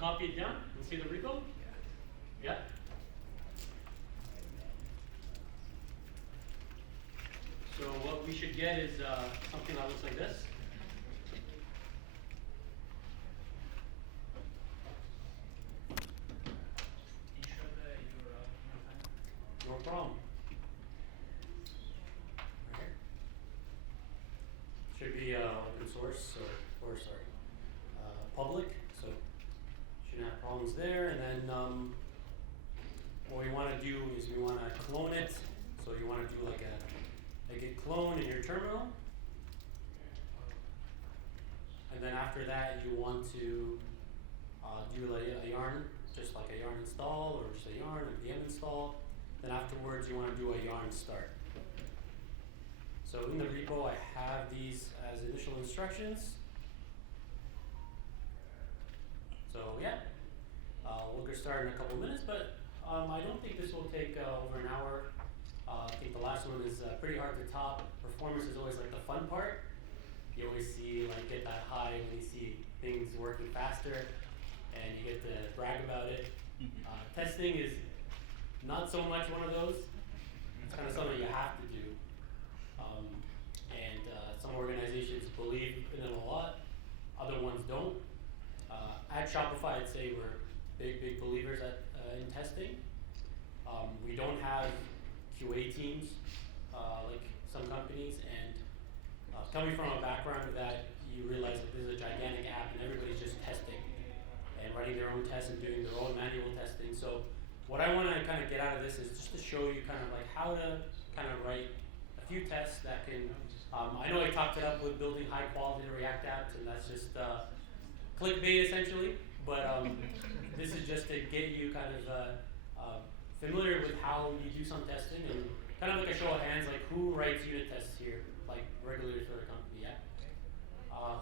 copy it down and see the repo? Yeah? So what we should get is something that looks like this. No problem. Right here. Should be open source or sorry, public. So shouldn't have problems there. And then what we want to do is we want to clone it. So you want to do like a git clone in your terminal. And then after that, you want to do a yarn, just like a yarn install or just a yarn npm install. Then afterwards, you want to do a yarn start. So in the repo, I have these as initial instructions. So yeah, we'll get started in a couple minutes, but I don't think this will take over an hour. I think the last one is pretty hard to top. Performance is always like the fun part. You always see get that high when you see things working faster, and you get to brag about it. Testing is not so much one of those. It's kind of something you have to do. And some organizations believe in it a lot, other ones don't. At Shopify, I'd say we're big believers in testing. We don't have QA teams like some companies, and coming from a background of that, you realize that this is a gigantic app and everybody's just testing and writing their own tests and doing their own manual testing. So what I want to kind of get out of this is just to show you kind of how to kind of write a few tests that can, I know I talked it up with building high quality React apps, and that's just clickbait essentially, but this is just to get you kind of familiar with how you do some testing, and kind of like a show of hands, like who writes unit tests here, like regularly for the company, yeah?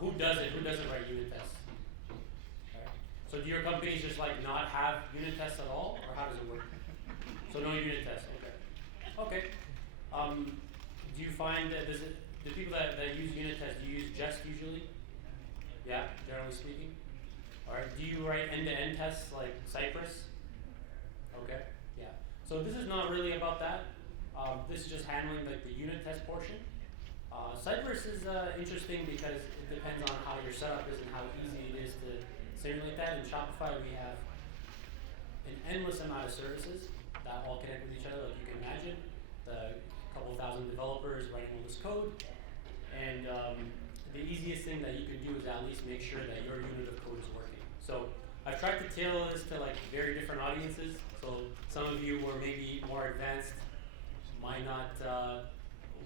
Who does it? Who doesn't write unit tests? Okay. So do your companies just not have unit tests at all, or how does it work? So no unit tests, okay. Okay. Do you find that the people that use unit tests, do you use Jest usually? Yeah, generally speaking. All right. Do you write end-to-end tests like Cypress? Okay. Yeah. So this is not really about that. This is just handling the unit test portion. Cypress is interesting because it depends on how your setup is and how easy it is to simulate that. In Shopify, we have an endless amount of services that all connect with each other, like you can imagine. The couple thousand developers writing all this code, and the easiest thing that you can do is at least make sure that your unit of code is working. So I've tried to tailor this to very different audiences. So some of you who are maybe more advanced might not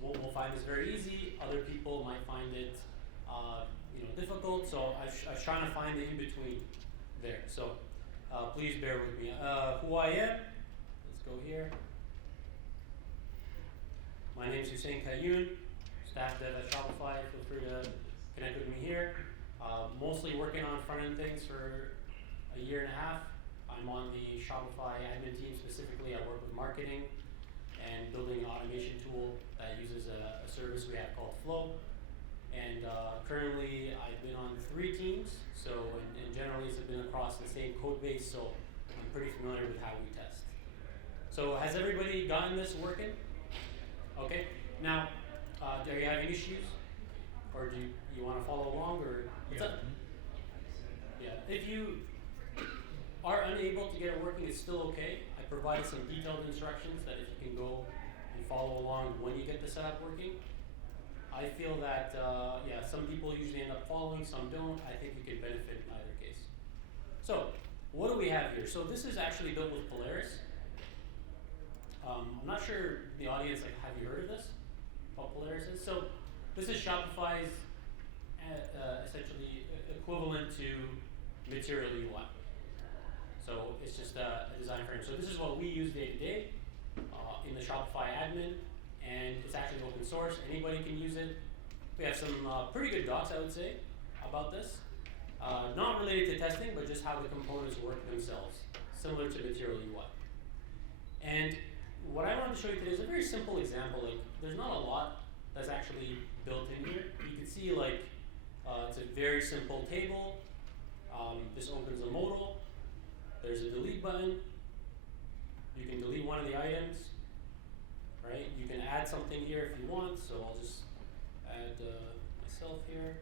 will find this very easy. Other people might find it difficult. So I was trying to find the in between there. So please bear with me. Who I am? Let's go here. My name is Hussien Khayoon, staff dev at Shopify. Feel free to connect with me here. Mostly working on front-end things for a year and a half. I'm on the Shopify admin team specifically. I work with marketing and building an automation tool that uses a service we have called Flow. And currently, I've been on 3 teams. So, and generally, it's been across the same code base. So, I'm pretty familiar with how we test. So, has everybody gotten this working? Okay. Now, are you having issues, or do you want to follow along, or what's up? Yeah. If you are unable to get it working, it's still okay. I provided some detailed instructions that if you can go and follow along when you get the setup working. I feel that some people usually end up following, some don't. I think you can benefit in either case. So, what do we have here? So this is actually built with Polaris. I'm not sure the audience, have you heard of this? What Polaris is? So this is Shopify's essentially equivalent to Material UI. So it's just a design frame. So this is what we use day to day in the Shopify admin, and it's actually open source. Anybody can use it. We have some pretty good docs, I would say, about this. Not related to testing, but just how the components work themselves, similar to Material UI. And what I wanted to show you today is a very simple example. There's not a lot that's actually built in here. You can see it's a very simple table. This opens a modal. there's a delete button. You can delete one of the items, right? You can add something here if you want, so I'll just add myself here.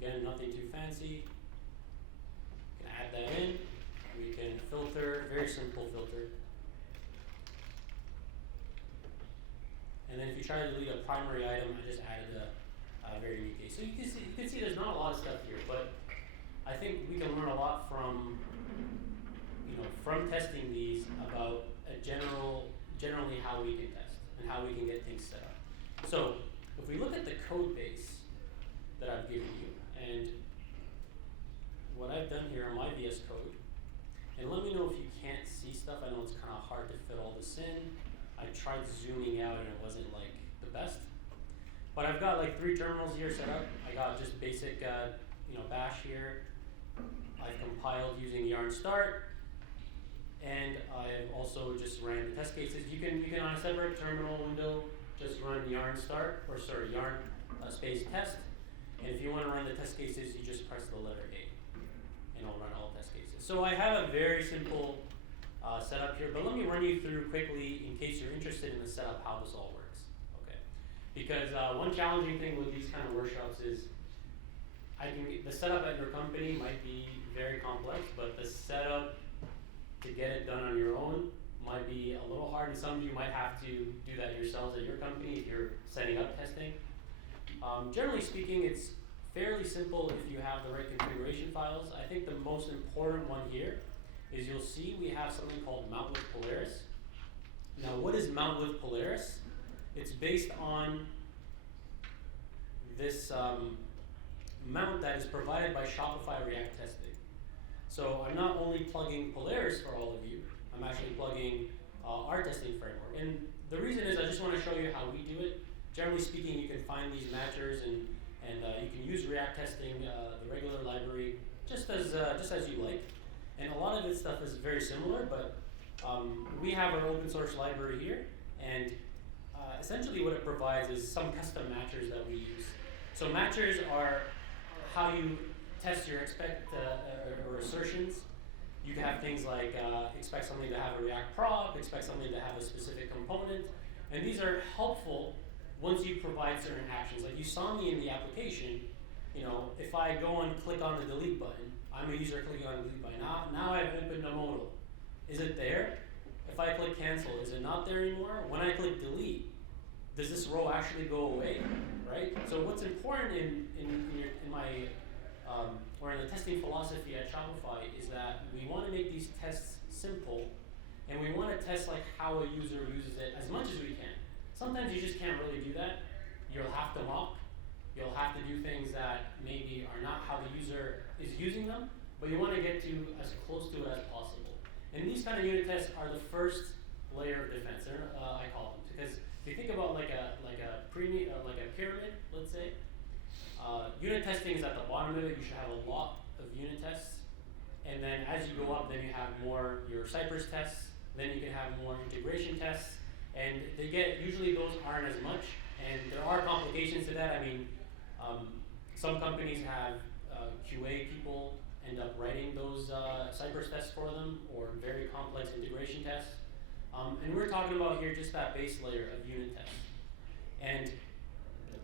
Again, nothing too fancy. You can add that in. We can filter, very simple filter. And then if you try to delete a primary item, I just added a very unique case. So you can see there's not a lot of stuff here, but I think we can learn a lot from testing these about generally how we can test and how we can get things set up. So if we look at the code base that I've given you and what I've done here on my VS Code, and let me know if you can't see stuff. I know it's kind of hard to fit all this in. I tried zooming out and it wasn't like the best. But I've got like 3 terminals here set up. I got just basic bash here. I've compiled using yarn start. And I've also just ran the test cases. You can on a separate terminal window just run yarn space test. And if you want to run the test cases, you just press the letter A and it'll run all test cases. So I have a very simple setup here, but let me run you through quickly in case you're interested in the setup how this all works. Okay, because one challenging thing with these kind of workshops is the setup at your company might be very complex, but the setup to get it done on your own might be a little hard, and some of you might have to do that yourselves at your company if you're setting up testing. Generally speaking, it's fairly simple if you have the right configuration files. I think the most important one here is you'll see we have something called mount with Polaris. Now, what is mount with Polaris? It's based on this mount that is provided by Shopify React Testing. So I'm not only plugging Polaris for all of you, I'm actually plugging our testing framework. And the reason is I just want to show you how we do it. Generally speaking, you can find these matchers and you can use React Testing, the regular library, just as you like. And a lot of this stuff is very similar, but we have our open source library here, and essentially what it provides is some custom matchers that we use. So matchers are how you test your expect or assertions. You can have things like expect something to have a React prop, expect something to have a specific component, and these are helpful once you provide certain actions. Like you saw me in the application, if I go and click on the delete button, I'm a user clicking on the delete button. Now I've opened a modal. Is it there? If I click cancel, is it not there anymore? When I click delete, does this row actually go away, right? So what's important in my or in the testing philosophy at Shopify is that we want to make these tests simple, and we want to test like how a user uses it as much as we can. Sometimes you just can't really do that. You'll have to mock. You'll have to do things that maybe are not how the user is using them, but you want to get to as close to it as possible. And these kind of unit tests are the first layer of defense. I call them, because if you think about like a pyramid, let's say, unit testing is at the bottom of it. You should have a lot of unit tests, and then as you go up, then you have more your Cypress tests. Then you can have more integration tests, and usually those aren't as much, and there are complications to that. I mean, some companies have QA people end up writing those Cypress tests for them, or very complex integration tests. And we're talking about here just that base layer of unit tests. And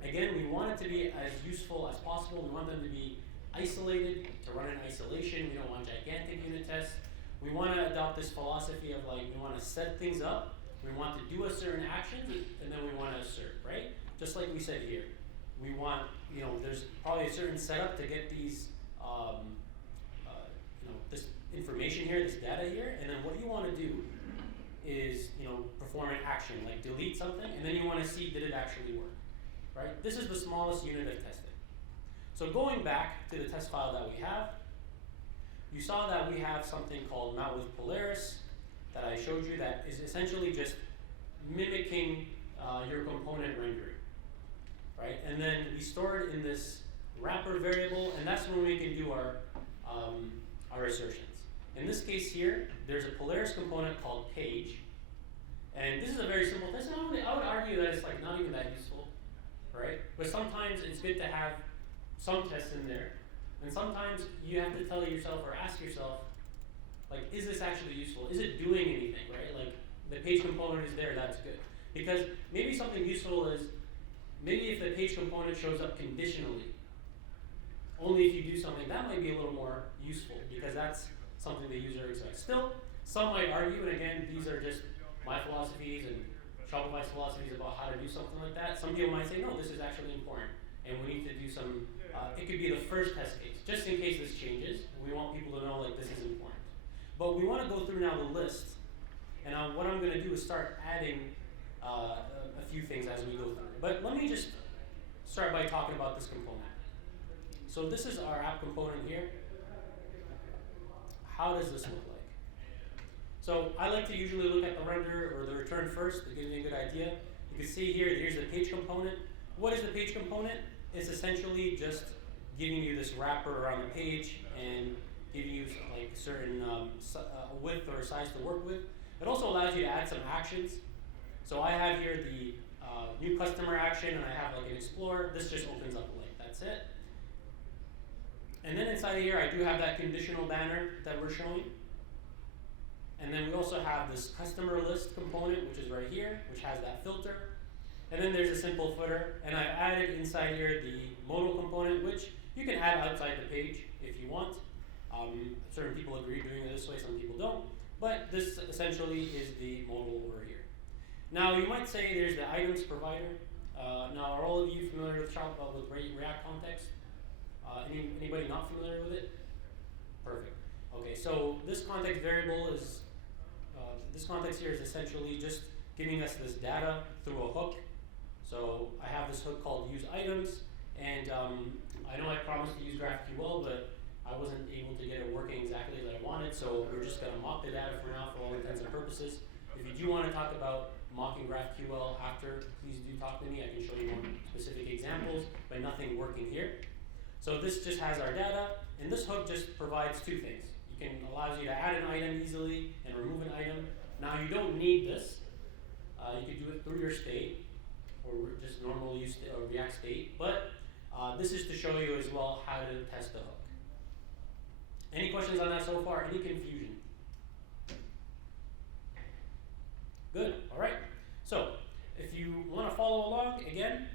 again, we want it to be as useful as possible. We want them to be isolated, to run in isolation. We don't want gigantic unit tests. We want to adopt this philosophy of like, we want to set things up, we want to do a certain action, and then we want to assert, right? Just like we said here. We want, there's probably a certain setup to get these, this information here, this data here, and then what you want to do is, perform an action, like delete something, and then you want to see, did it actually work, right? This is the smallest unit of testing. So going back to the test file that we have, you saw that we have something called mount with Polaris that I showed you that is essentially just mimicking your component rendering, right? And then we store it in this wrapper variable, and that's when we can do our assertions. In this case here, there's a Polaris component called page, and this is a very simple test. I would argue that it's like not even that useful, right? But sometimes it's good to have some tests in there. And sometimes you have to tell yourself or ask yourself, like, is this actually useful? Is it doing anything, right? Like, the page component is there, that's good. Because maybe something useful is, maybe if the page component shows up conditionally, only if you do something, that might be a little more useful, because that's something the user expects. Still, some might argue, and again, these are just my philosophies and Shopify's philosophies about how to do something like that. Some people might say, no, this is actually important, and we need to do some, it could be the first test case, just in case this changes. We want people to know, like, this is important. But we want to go through now the list, and what I'm going to do is start adding a few things as we go through. But let me just start by talking about this component. So this is our app component here. How does this look like? So I like to usually look at the render or the return first to give me a good idea. You can see here, here's the page component. What is the page component? It's essentially just giving you this wrapper around the page and giving you like certain width or size to work with. It also allows you to add some actions. So I have here the new customer action, and I have like an explorer. This just opens up a link, that's it. And then inside of here, I do have that conditional banner that we're showing. And then we also have this customer list component, which is right here, which has that filter. And then there's a simple footer, and I've added inside here the modal component, which you can add outside the page if you want. Certain people agree doing it this way, some people don't. But this essentially is the modal over here. Now you might say there's the items provider. Now are all of you familiar with with React context? Anybody not familiar with it? Perfect. Okay, so this context variable is, this context here is essentially just giving us this data through a hook. So I have this hook called use items, and I know I promised to use GraphQL, but I wasn't able to get it working exactly as I wanted, so we're just going to mock the data for now for all intents and purposes. If you do want to talk about mocking GraphQL after, please do talk to me. I can show you more specific examples, but nothing working here. So this just has our data, and this hook just provides two things. Allows you to add an item easily and remove an item. Now you don't need this. You could do it through your state, or just normal use or React state, but this is to show you as well how to test the hook. Any questions on that so far? Any confusion? Good, all right. So if you want to follow along, again,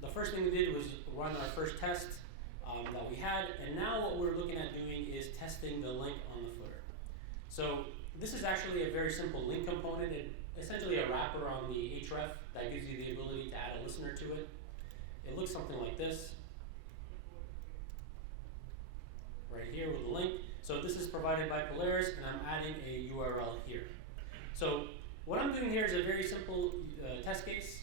the first thing we did was run our first test that we had, and now what we're looking at doing is testing the link on the footer. So this is actually a very simple link component. It's essentially a wrapper on the href that gives you the ability to add a listener to it. It looks something like this, right here with the link. So this is provided by Polaris, and I'm adding a URL here. So what I'm doing here is a very simple test case.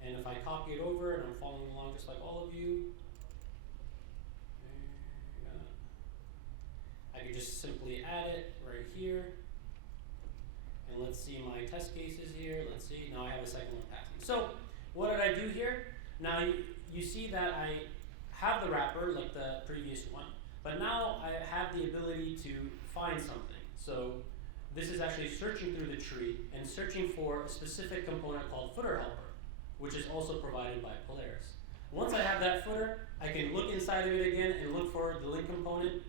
And if I copy it over, and I'm following along just like all of you, I could just simply add it right here. And let's see my test cases here. Let's see, now I have a second one passing. So what did I do here? Now you see that I have the wrapper like the previous one, but now I have the ability to find something. So this is actually searching through the tree and searching for a specific component called footer helper, which is also provided by Polaris. Once I have that footer, I can look inside of it again and look for the link component.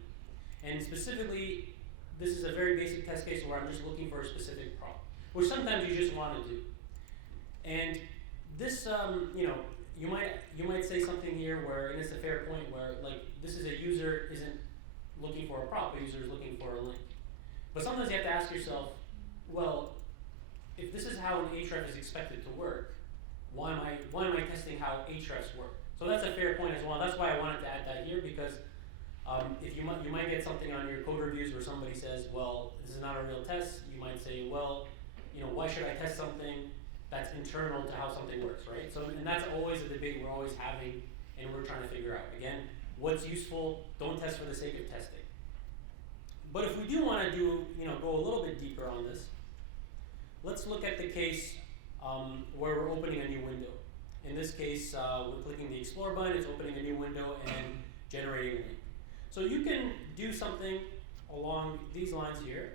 And specifically, this is a very basic test case where I'm just looking for a specific prop, which sometimes you just want to do. And this, you might say something here where, and it's a fair point, where like this is a user isn't looking for a prop, a user is looking for a link. But sometimes you have to ask yourself, well, if this is how an href is expected to work, why am I testing how hrefs work? So that's a fair point as well. That's why I wanted to add that here, because if you might get something on your code reviews where somebody says, well, this is not a real test. You might say, well, why should I test something that's internal to how something works, right? So, and that's always a debate we're always having, and we're trying to figure out. Again, what's useful? Don't test for the sake of testing. But if we do want to do, go a little bit deeper on this, let's look at the case where we're opening a new window. In this case, we're clicking the Explore button, it's opening a new window and generating a link. So you can do something along these lines here.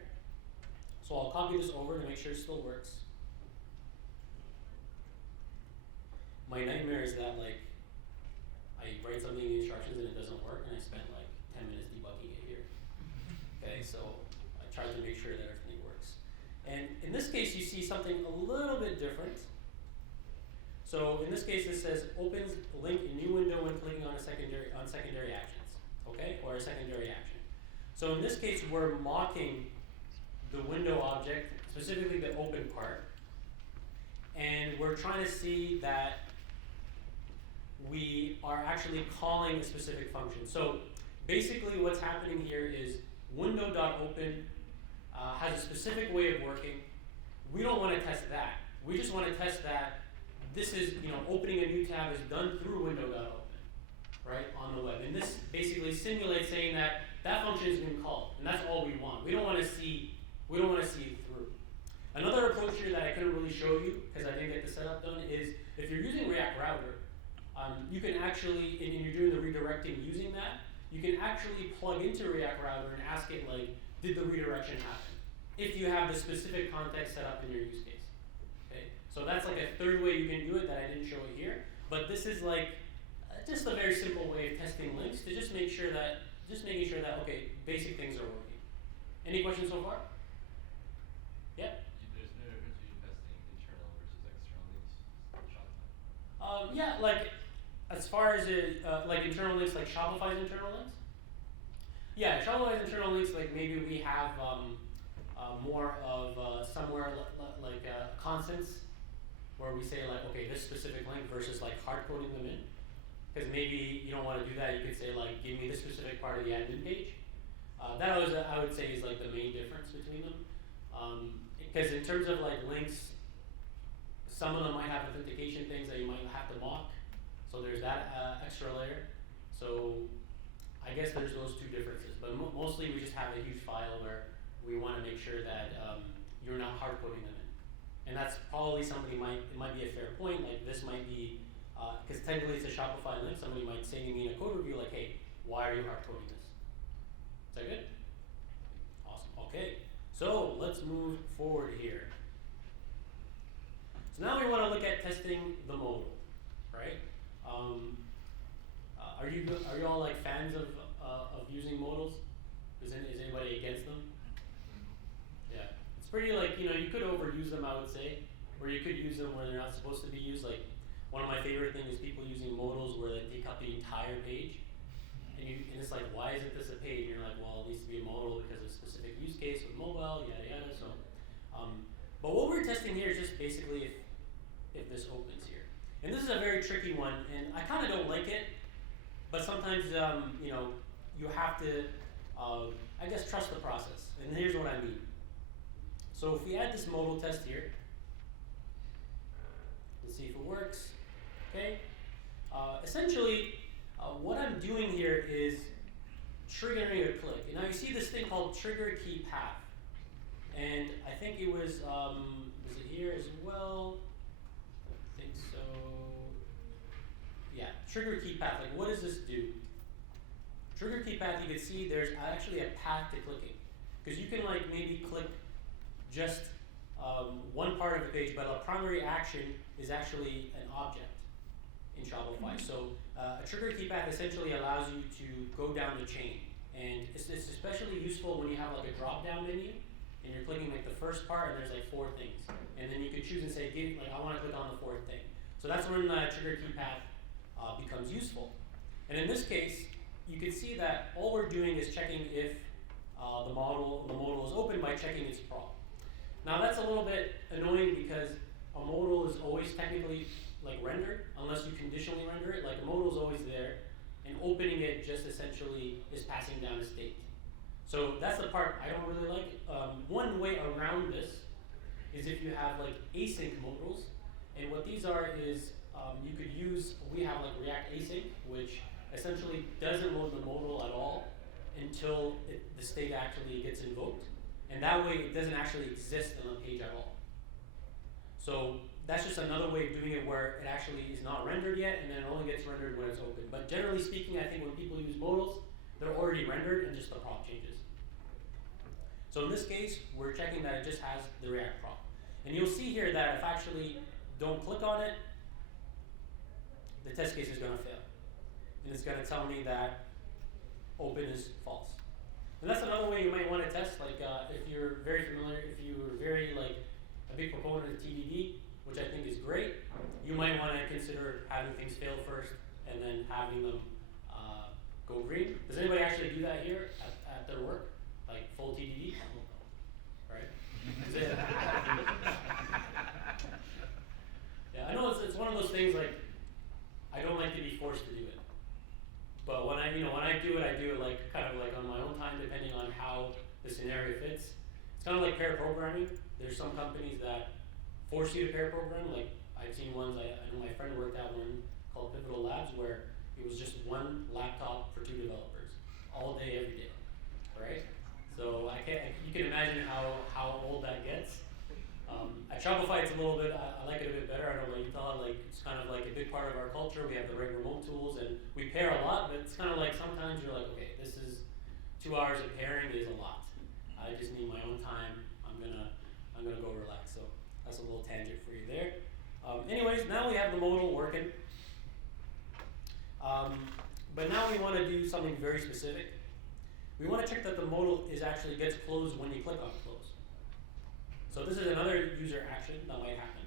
So I'll copy this over to make sure it still works. My nightmare is that I write something in the instructions and it doesn't work, and I spend like 10 minutes debugging it here. Okay, so I try to make sure that everything works. And in this case, you see something a little bit different. So in this case, it says opens link in new window when clicking on secondary actions, okay, or a secondary action. So in this case, we're mocking the window object, specifically the open part, and we're trying to see that we are actually calling a specific function. So basically what's happening here is window.open has a specific way of working. We don't want to test that. We just want to test that this is, opening a new tab is done through window.open, right, on the web. And this basically simulates saying that that function has been called, and that's all we want. We don't want to see it through. Another approach here that I couldn't really show you because I didn't get the setup done is if you're using React Router, you can actually, and you're doing the redirecting using that, you can actually plug into React Router and ask it like, did the redirection happen? If you have the specific context set up in your use case. Okay, so that's like a third way you can do it that I didn't show it here. But this is like just a very simple way of testing links to just making sure that okay, basic things are working. Any questions so far? Yeah. There's no difference between testing internal versus external links. Yeah, like as far as like internal links, like Shopify's internal links. Yeah, Shopify's internal links, like maybe we have more of somewhere like constants where we say like, okay, this specific link versus like hard coding them in. Because maybe you don't want to do that. You could say like, give me this specific part of the admin page. That I would say is like the main difference between them. Because in terms of like links, some of them might have authentication things that you might have to mock. So there's that extra layer. So I guess there's those two differences. But mostly we just have a huge file where we want to make sure that you're not hard coding them in. And that's probably it might be a fair point. Like this might be, because technically it's a Shopify link, somebody might say to me in a code review like, hey, why are you hard coding this? Is that good? Awesome, okay. So let's move forward here. So now we want to look at testing the modal, right? Are you all like fans of using modals? Is anybody against them? Yeah, it's pretty like, you could overuse them, I would say, or you could use them where they're not supposed to be used. Like one of my favorite things is people using modals where they take up the entire page, and it's like, why isn't this a page? And you're like, well, it needs to be a modal because of a specific use case with mobile, yada yada. So, but what we're testing here is just basically if this opens here. And this is a very tricky one, and I kind of don't like it, but sometimes, you have to, I guess, trust the process. And here's what I mean. So if we add this modal test here, let's see if it works, okay? Essentially, what I'm doing here is triggering a click. And now you see this thing called trigger key path. And I think it was it here as well? I think so. Yeah, trigger key path. Like, what does this do? Trigger key path, you can see there's actually a path to clicking. Because you can like maybe click just one part of the page, but a primary action is actually an object in Shopify. So a trigger key path essentially allows you to go down the chain. And it's especially useful when you have like a drop-down menu and you're clicking like the first part and there's like 4 things. And then you could choose and say, I want to click on the 4th thing. So that's when the trigger key path becomes useful. And in this case, you can see that all we're doing is checking if the modal is open by checking its prop. Now that's a little bit annoying because a modal is always technically like rendered, unless you conditionally render it. Like a modal is always there, and opening it just essentially is passing down a state. So that's the part I don't really like. One way around this is if you have like async modals, and what these are is you could use, we have like React Async, which essentially doesn't load the modal at all until the state actually gets invoked. And that way it doesn't actually exist on the page at all. So that's just another way of doing it where it actually is not rendered yet and then it only gets rendered when it's open. But generally speaking, I think when people use modals, they're already rendered and just the prop changes. So in this case, we're checking that it just has the React prop. And you'll see here that if I actually don't click on it, the test case is going to fail. and it's going to tell me that open is false. And that's another way you might want to test, like if you're very familiar, if you're very like a big proponent of TDD, which I think is great, you might want to consider having things fail first and then having them go green. Does anybody actually do that here at their work? Like full TDD? Right? Is it? Yeah, I know it's one of those things like I don't like to be forced to do it. But when I do it like kind of like on my own time, depending on how the scenario fits. It's kind of like pair programming. There's some companies that force you to pair program. Like I've seen ones. I know my friend worked at one called Pivotal Labs where it was just one laptop for 2 developers, all day, every day, right? So you can imagine how old that gets. At Shopify, it's a little bit. I like it a bit better. I don't know what you thought. Like it's kind of like a big part of our culture. We have the right remote tools, and we pair a lot. But it's kind of like sometimes you're like, okay, this is 2 hours of pairing is a lot. I just need my own time. I'm gonna go relax. So that's a little tangent for you there. Anyways, now we have the modal working. But now we want to do something very specific. We want to check that the modal actually gets closed when you click on close. So this is another user action that might happen.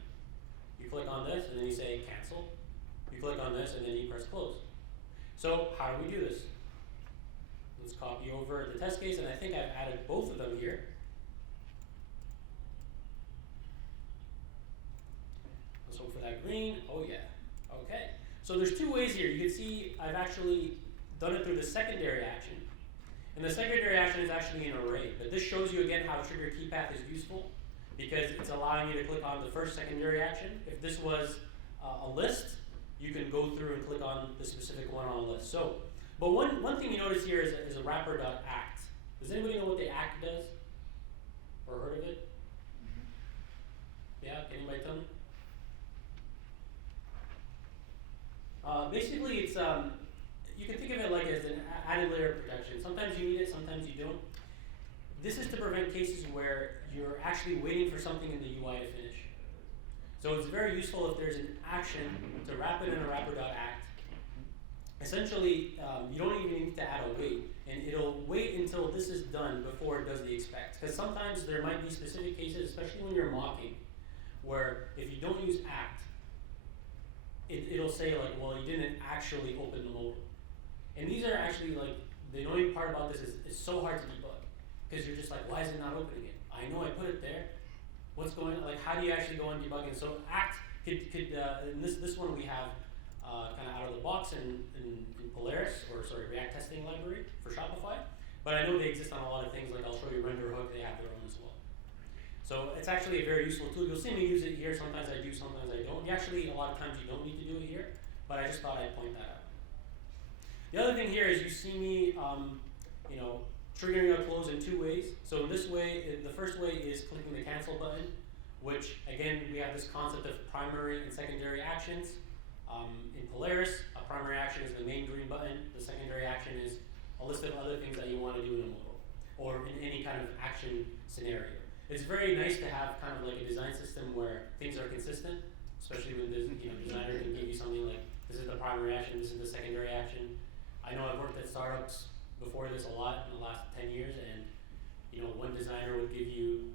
You click on this and then you say cancel. You click on this and then you press close. So how do we do this? Let's copy over the test case, and I think I've added both of them here. Let's hope for that green. Oh yeah. Okay. So there's 2 ways here. You can see I've actually done it through the secondary action. And the secondary action is actually an array. But this shows you again how trigger key path is useful because it's allowing you to click on the first secondary action. If this was a list, you can go through and click on the specific one on the list. So, but one thing you notice here is a wrapper.act. Does anybody know what the act does? Or heard of it? Yeah, can anybody tell me? Basically, it's you can think of it like as an added layer of protection. Sometimes you need it, sometimes you don't. This is to prevent cases where you're actually waiting for something in the UI to finish. So it's very useful if there's an action to wrap it in a wrapper.act. Essentially, you don't even need to add a wait, and it'll wait until this is done before it does the expect. Because sometimes there might be specific cases, especially when you're mocking, where if you don't use act, it'll say like, well, you didn't actually open the modal. And these are actually like, the annoying part about this is it's so hard to debug. Because you're just like, why is it not opening it? I know I put it there. What's going on? Like, how do you actually go and debug it? So act in this one we have kind of out of the box in Polaris, React testing library for Shopify. But I know they exist on a lot of things, like I'll show you RenderHook, they have their own as well. So it's actually a very useful tool. You'll see me use it here. Sometimes I do, sometimes I don't. A lot of times you don't need to do it here, but I just thought I'd point that out. The other thing here is you see me, triggering a close in 2 ways. So in this way, the first way is clicking the cancel button, which again, we have this concept of primary and secondary actions. In Polaris, a primary action is the main green button. The secondary action is a list of other things that you want to do in a modal, or in any kind of action scenario. It's very nice to have kind of like a design system where things are consistent, especially when the designer can give you something like, this is the primary action, this is the secondary action. I know I've worked at startups before this a lot in the last 10 years, and one designer would give you,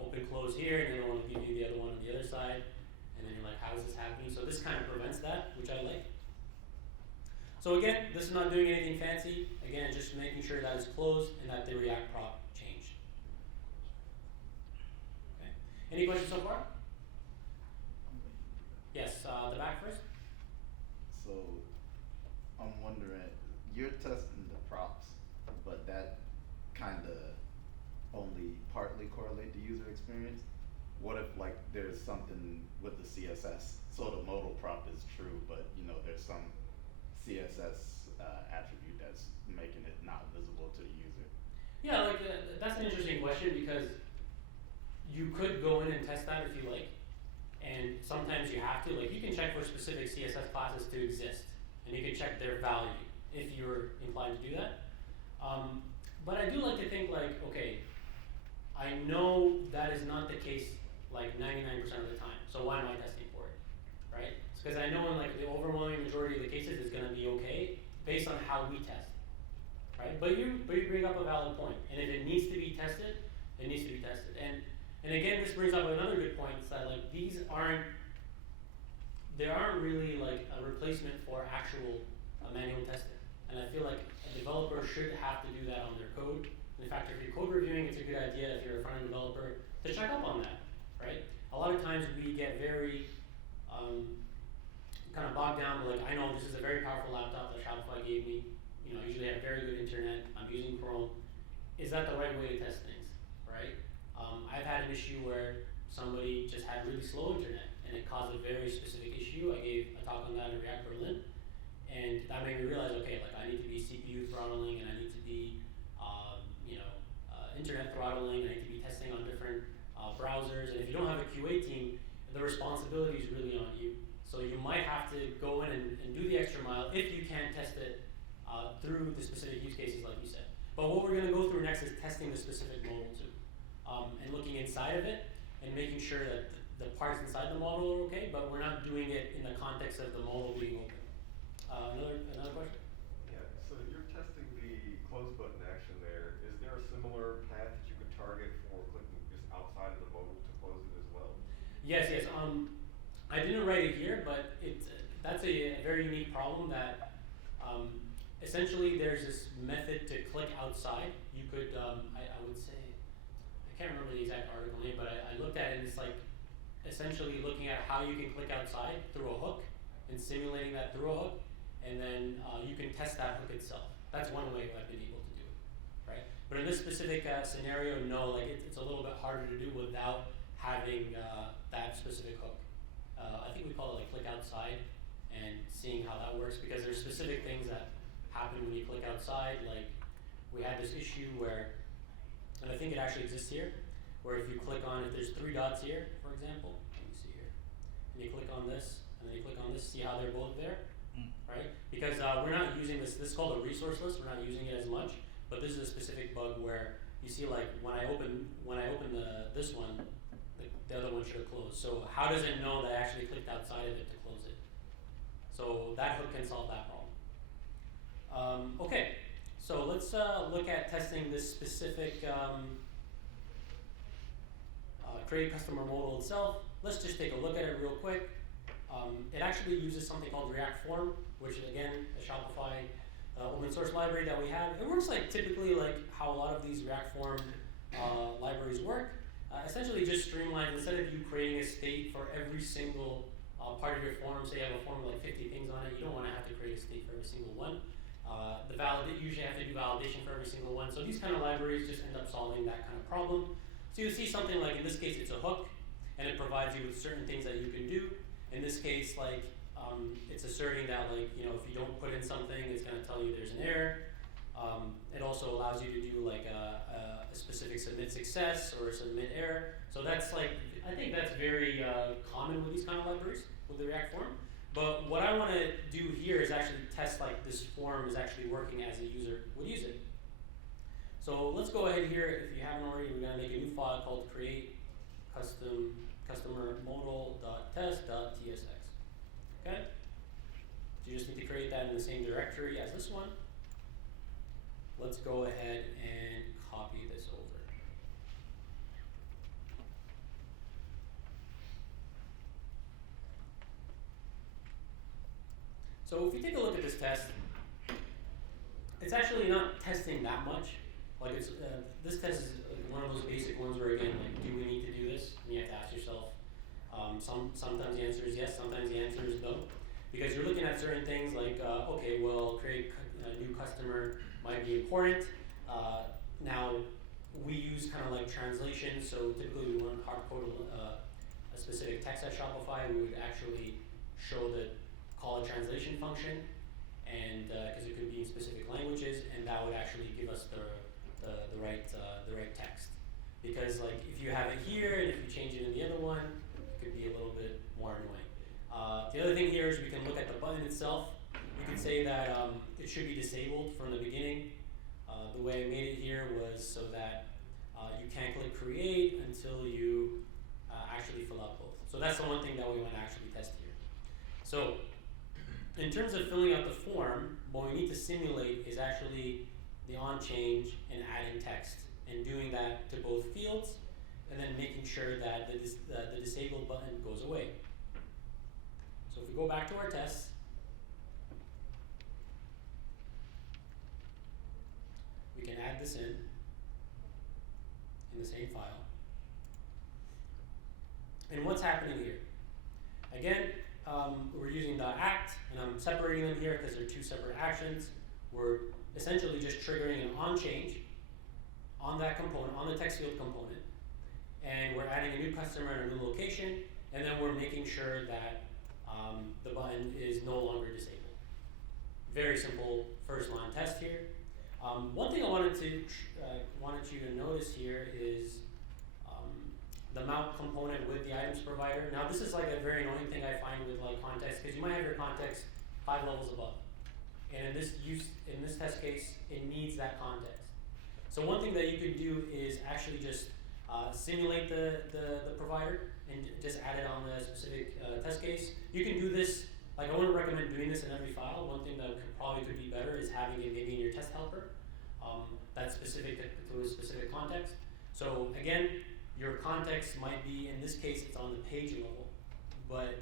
open close here, and the other one would give you the other one on the other side, and then you're like, how is this happening? So this kind of prevents that, which I like. So again, this is not doing anything fancy. Again, just making sure that it's closed and that the React prop changed. Okay. Any questions so far? Yes, the back first. So I'm wondering, you're testing the props, but that kind of only partly correlate to user experience. What if like there's something with the CSS, so the modal prop is true, but there's some CSS attribute that's making it not visible to the user? Yeah, that's an interesting question because you could go in and test that if you like, and sometimes you have to. Like you can check for specific CSS classes to exist, and you can check their value if you're inclined to do that. But I do like to think like, okay, I know that is not the case like 99% of the time, so why am I testing for it, right? It's because I know in like the overwhelming majority of the cases it's going to be okay based on how we test, right? But you bring up a valid point, and if it needs to be tested, it needs to be tested. And again, this brings up another good point, is that like there aren't really like a replacement for actual manual testing, and I feel like a developer should have to do that on their code. In fact, if you're code reviewing, it's a good idea if you're a front-end developer to check up on that, right? A lot of times we get very kind of bogged down, like I know this is a very powerful laptop that Shopify gave me. You know, I usually have very good internet. I'm using Chrome. Is that the right way to test things, right? I've had an issue where somebody just had really slow internet, and it caused a very specific issue. I gave a talk on that in React Berlin, and that made me realize, okay, like I need to be CPU throttling, and I need to be, internet throttling, and I need to be testing on different browsers. And if you don't have a QA team, the responsibility is really on you. So you might have to go in and do the extra mile if you can test it through the specific use cases like you said. But what we're going to go through next is testing the specific model too, and looking inside of it and making sure that the parts inside the model are okay, but we're not doing it in the context of the model being open. Another question? Yeah, so you're testing the close button action there. Is there a similar path that you could target for clicking just outside of the modal to close it as well? Yes. I didn't write it here, but that's a very unique problem that essentially there's this method to click outside. You could, I would say, I can't remember the exact article name, but I looked at it and it's like essentially looking at how you can click outside through a hook and simulating that through a hook, and then you can test that hook itself. That's one way I've been able to do it, right? But in this specific scenario, no, like it's a little bit harder to do without having that specific hook. I think we call it like click outside, and seeing how that works, because there's specific things that happen when you click outside. Like we had this issue where, and I think it actually exists here, where if you click on, if there's 3 dots here, for example, let me see here, and you click on this, and then you click on this, see how they're both there, right? Because we're not using this is called a resource list, we're not using it as much, but this is a specific bug where you see like when I open this one, the other one should have closed. So how does it know that I actually clicked outside of it to close it? So that hook can solve that problem. Okay, so let's look at testing this specific create customer modal itself. Let's just take a look at it real quick. It actually uses something called React Form, which is again a Shopify open source library that we have. It works like typically like how a lot of these React Form libraries work. Essentially just streamlines, instead of you creating a state for every single part of your form, say you have a form with like 50 things on it, you don't want to have to create a state for every single one. You usually have to do validation for every single one. So these kind of libraries just end up solving that kind of problem. So you see something like, in this case, it's a hook, and it provides you with certain things that you can do. In this case, like it's asserting that like, if you don't put in something, it's going to tell you there's an error. It also allows you to do like a specific submit success or a submit error. So that's like, I think that's very common with these kind of libraries, with the React Form. But what I want to do here is actually test like this form is actually working as a user would use it. So let's go ahead here. If you haven't already, we're going to make a new file called create customer modal.test.tsx. Okay? So you just need to create that in the same directory as this one. Let's go ahead and copy this over. So if you take a look at this test, it's actually not testing that much. Like it's this test is one of those basic ones where again, like, do we need to do this? And you have to ask yourself. Sometimes the answer is yes, sometimes the answer is no, because you're looking at certain things like, okay, well, create a new customer might be important. Now we use kind of like translation, so typically we want to hard code a specific text at Shopify. We would actually call a translation function, and because it could be in specific languages, and that would actually give us the right text. Because like if you have it here and if you change it in the other one, it could be a little bit more annoying. The other thing here is we can look at the button itself. You can say that it should be disabled from the beginning. The way I made it here was so that you can't click create until you actually fill out both. So that's the one thing that we want to actually test here. So in terms of filling out the form, what we need to simulate is actually the on change and adding text, and doing that to both fields, and then making sure that the disabled button goes away. So if we go back to our tests, we can add this in the same file. And what's happening here? Again, we're using .act, and I'm separating them here because they're two separate actions. We're essentially just triggering an on change on that component, on the text field component, and we're adding a new customer and a new location, and then we're making sure that the button is no longer disabled. Very simple first line test here. One thing I wanted you to notice here is the mount component with the items provider. Now this is like a very annoying thing I find with like context, because you might have your context 5 levels above. And in this test case, it needs that context. So one thing that you can do is actually just simulate the provider and just add it on the specific test case. You can do this, like I wouldn't recommend doing this in every file. One thing that could be better is having it maybe in your test helper that's specific to a specific context. So again, your context might be, in this case, it's on the page level, but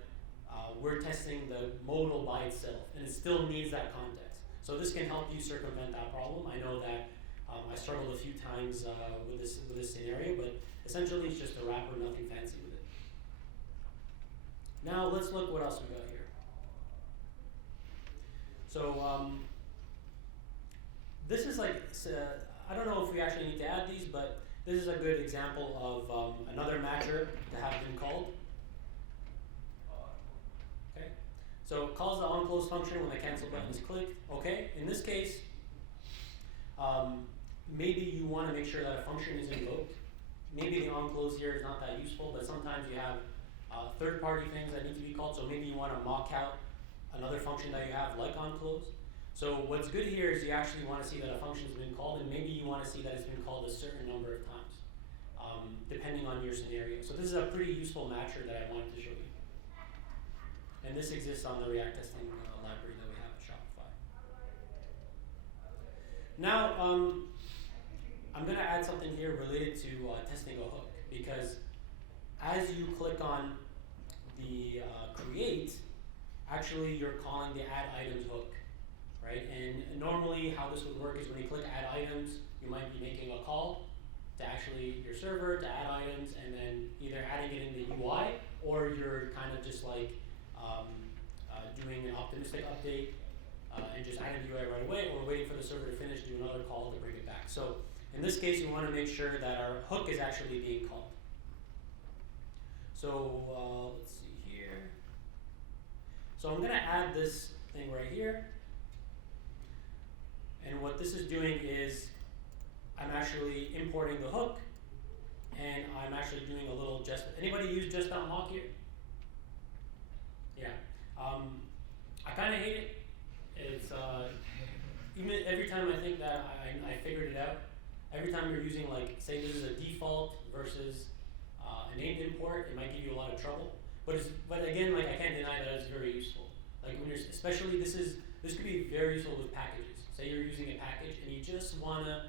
we're testing the modal by itself, and it still needs that context. So this can help you circumvent that problem. I know that I struggled a few times with this scenario, but essentially it's just a wrapper, nothing fancy with it. Now let's look what else we got here. So this is like, I don't know if we actually need to add these, but this is a good example of another matcher to have been called. Okay, so it calls the onClose function when the cancel button is clicked. Okay, in this case, maybe you want to make sure that a function is invoked. Maybe the onClose here is not that useful, but sometimes you have third-party things that need to be called. So maybe you want to mock out another function that you have, like onClose. So what's good here is you actually want to see that a function's been called, and maybe you want to see that it's been called a certain number of times, depending on your scenario. So this is a pretty useful matcher that I wanted to show you. And this exists on the React testing library that we have at Shopify. Now, I'm going to add something here related to testing a hook, because as you click on the create, actually you're calling the add items hook. Right? And normally how this would work is when you click add items, you might be making a call to actually your server to add items, and then either adding it in the UI, or you're kind of just like doing an optimistic update and just adding the UI right away, or waiting for the server to finish, do another call to bring it back. So in this case, we want to make sure that our hook is actually being called. So let's see here. So I'm going to add this thing right here. And what this is doing is I'm actually importing the hook, and I'm actually doing a little anybody use just.mock here? Yeah. I kind of hate it. It's even every time I think that I figured it out, every time you're using, like, say this is a default versus a named import, it might give you a lot of trouble. But again, like, I can't deny that it's very useful. Like when you're, especially this could be very useful with packages. Say you're using a package and you just want to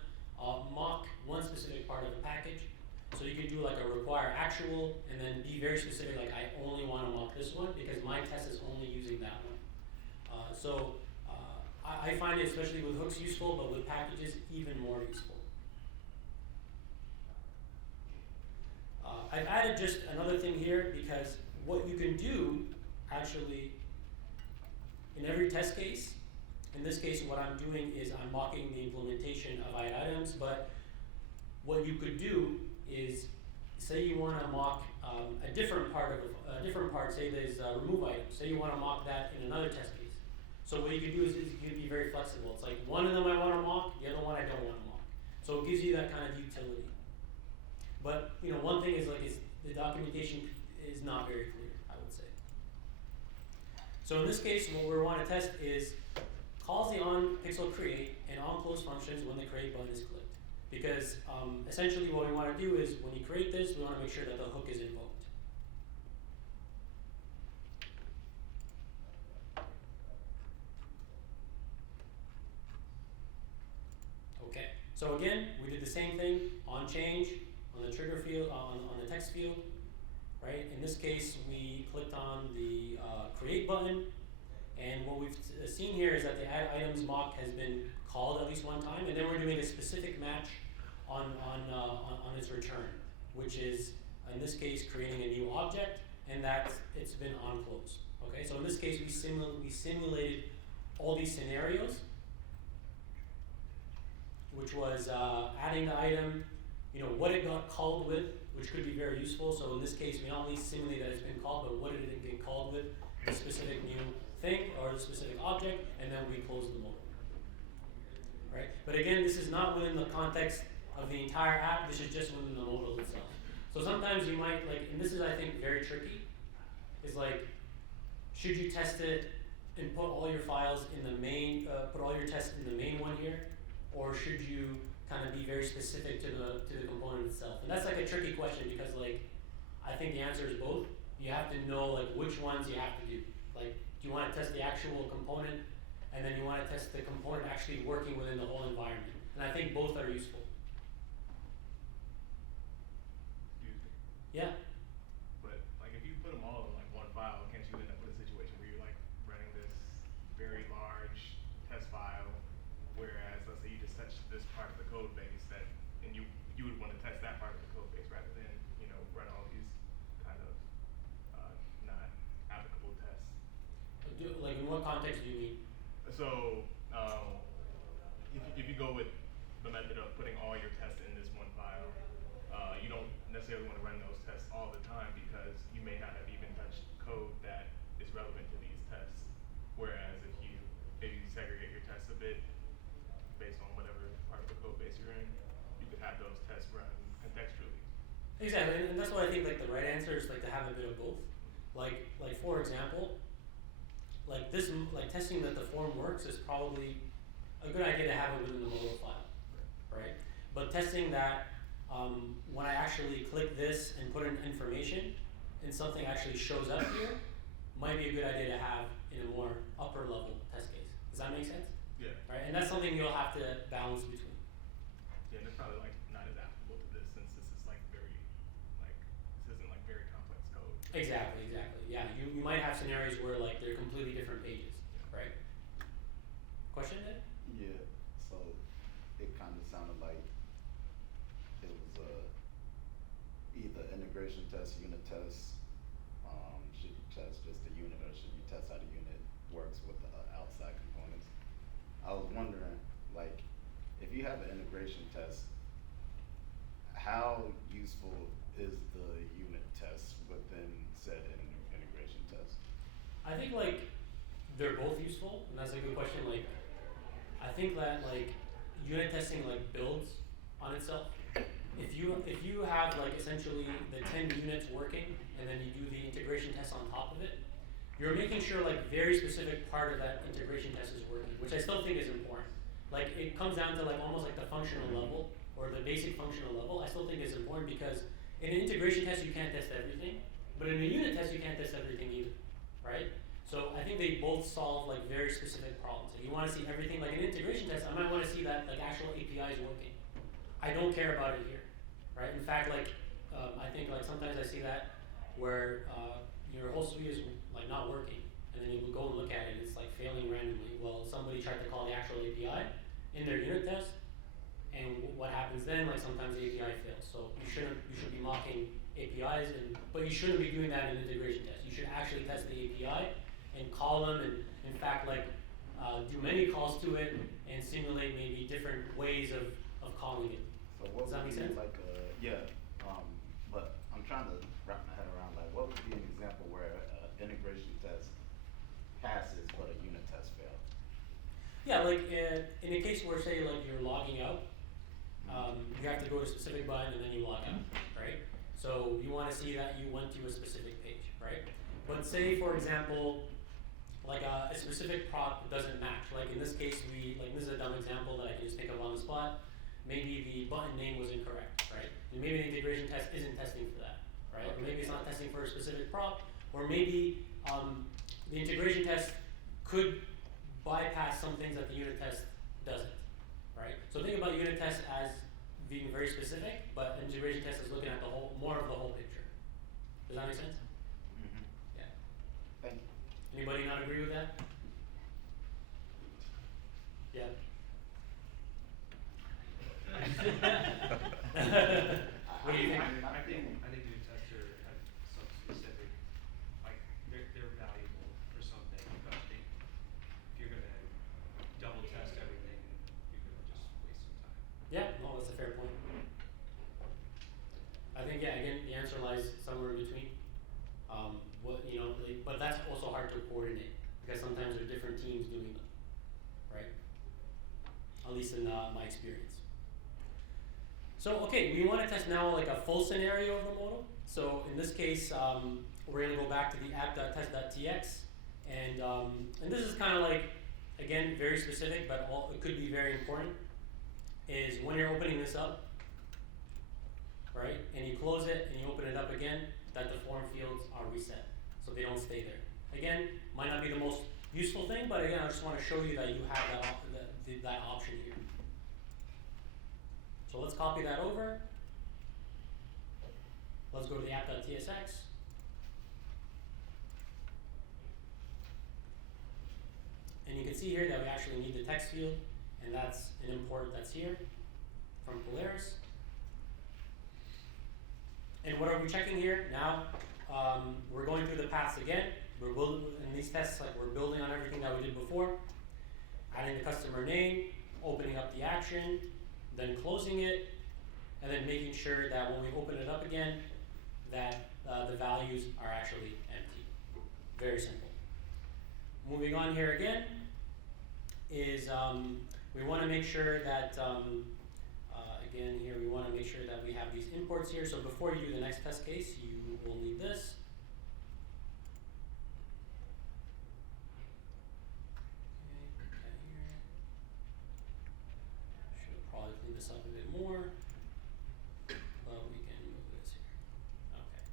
mock one specific part of the package. So you can do like a require actual, and then be very specific, like I only want to mock this one because my test is only using that one. I find it, especially with hooks, useful, but with packages, even more useful. I've added just another thing here, because what you can do, actually, in every test case, in this case what I'm doing is I'm mocking the implementation of add items, but what you could do is, say you want to mock a different part, say there's remove items, say you want to mock that in another test case. So what you can do is you can be very flexible. It's like one of them I want to mock, the other one I don't want to mock. So it gives you that kind of utility. But one thing is the documentation is not very clear, I would say. So in this case, what we want to test is calls the onPixel create and onClose functions when the create button is clicked. Because essentially what we want to do is when you create this, we want to make sure that the hook is invoked. So again, we did the same thing on change, on the trigger field, on the text field, right? In this case, we clicked on the create button, and what we've seen here is that the add items mock has been called at least one time, and then we're doing a specific match on its return, which is, in this case, creating a new object, and that it's been on close. Okay, so in this case, we simulated all these scenarios, which was adding the item, what it got called with, which could be very useful. So in this case, we not only simulate that it's been called, but what did it get called with, the specific new thing or the specific object, and then we close the modal. Right? But again, this is not within the context of the entire app. This is just within the modal itself. So sometimes you might and this is I think very tricky, is should you test it and put all your files in the main, put all your tests in the main one here, or should you kind of be very specific to the component itself? And that's a tricky question because I think the answer is both. You have to know which ones you have to do. Do you want to test the actual component, and then you want to test the component actually working within the whole environment? And I think both are useful. Excuse me. Yeah. But if you put them all in one file, can't you end up with a situation where you're running this very large test file, whereas let's say you just touch this part of the code base and you would want to test that part of the code base rather than run all these kind of not applicable tests. In what context do you mean? So if you go with the method of putting all your tests in this one file, you don't necessarily want to run those tests all the time because you may not have even touched code that is relevant to these tests. Whereas if you maybe segregate your tests a bit based on whatever part of the code base you're in, you could have those tests run contextually. Exactly, and that's why I think the right answer is to have a bit of both. For example, testing that the form works is probably a good idea to have it within the modal file, right? But testing that when I actually click this and put in information and something actually shows up here might be a good idea to have in a more upper level test case. Does that make sense? Yeah. Right, and that's something you'll have to balance between. Yeah, and it's probably not as applicable to this since this is very this isn't very complex code. Exactly. Yeah, you might have scenarios where they're completely different pages, right? Question then? Yeah, so it kind of sounded like it was either integration test, unit test. Should you test just the unit, or should you test how the unit works with the outside components? I was wondering, if you have an integration test, how useful is the unit test within said integration test? I think they're both useful, and that's a good question. I think that unit testing builds on itself. If you have essentially the 10 units working, and then you do the integration test on top of it, you're making sure very specific part of that integration test is working, which I still think is important. It comes down to almost the functional level or the basic functional level. I still think is important because in an integration test you can't test everything, but in a unit test you can't test everything either, right? So I think they both solve very specific problems. If you want to see everything in an integration test, I might want to see that actual API is working. I don't care about it here, right? In fact, I think sometimes I see that where your whole suite is not working, and then you go and look at it, it's failing randomly. Well, somebody tried to call the actual API in their unit test, and what happens then? Sometimes the API fails. So you should be mocking APIs, but you shouldn't be doing that in an integration test. You should actually test the API and call them, and in fact do many calls to it and simulate maybe different ways of calling it. So what Does that would make be sense? but I'm trying to wrap my head around what would be an example where integration test passes but a unit test fails? Yeah, in a case where say you're logging out, you have to go to a specific button and then you log out, right? So you want to see that you went to a specific page, right? But say for example, a specific prop doesn't match. In this case, this is a dumb example that I can just think of on the spot. Maybe the button name was incorrect, right? And maybe the integration test isn't testing for that, right? Or maybe it's not testing for a specific prop, or maybe the integration test could bypass some things that the unit test doesn't, right? So think about unit tests as being very specific, but integration test is looking at the whole, more of the whole picture. Does that make sense? Mm-hmm. Yeah. Thank you. Anybody not agree with that? Yeah. What do you think? I think unit tests have some specific, like they're valuable for something, but I think if you're gonna double test everything, you're gonna just waste some time. Yeah, no, that's a fair point. I think, yeah, again, the answer lies somewhere in between. But that's also hard to coordinate because sometimes there are different teams doing them, right? At least in my experience. So, okay, we want to test now like a full scenario of the model. So in this case, we're going to go back to the app.test.tx, and this is kind of like, again, very specific, but it could be very important. Is when you're opening this up, right, and you close it and you open it up again, that the form fields are reset, so they don't stay there. Again, might not be the most useful thing, but again, I just want to show you that you have that option here. So let's copy that over. Let's go to the app.tsx. And you can see here that we actually need the text field, and that's an import that's here from Polaris. And what are we checking here? Now, we're going through the paths again. We're building, in these tests, like we're building on everything that we did before. Adding the customer name, opening up the action, then closing it, and then making sure that when we open it up again, that the values are actually empty. Very simple. Moving on here again is we want to make sure that again here we want to make sure that we have these imports here. So before you do the next test case, you will need this. Okay, put that here. Should probably clean this up a bit more, but we can move this here. Okay.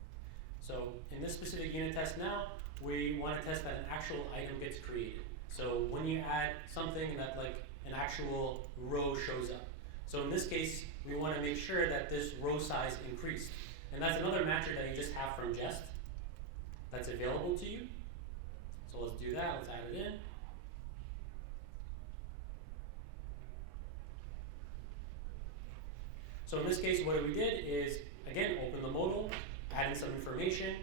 So in this specific unit test now, we want to test that an actual item gets created. So when you add something that like an actual row shows up. So in this case, we want to make sure that this row size increased. And that's another matcher that you just have from Jest that's available to you. So let's do that, let's add it in. So in this case, what we did is, again, open the modal, add in some information,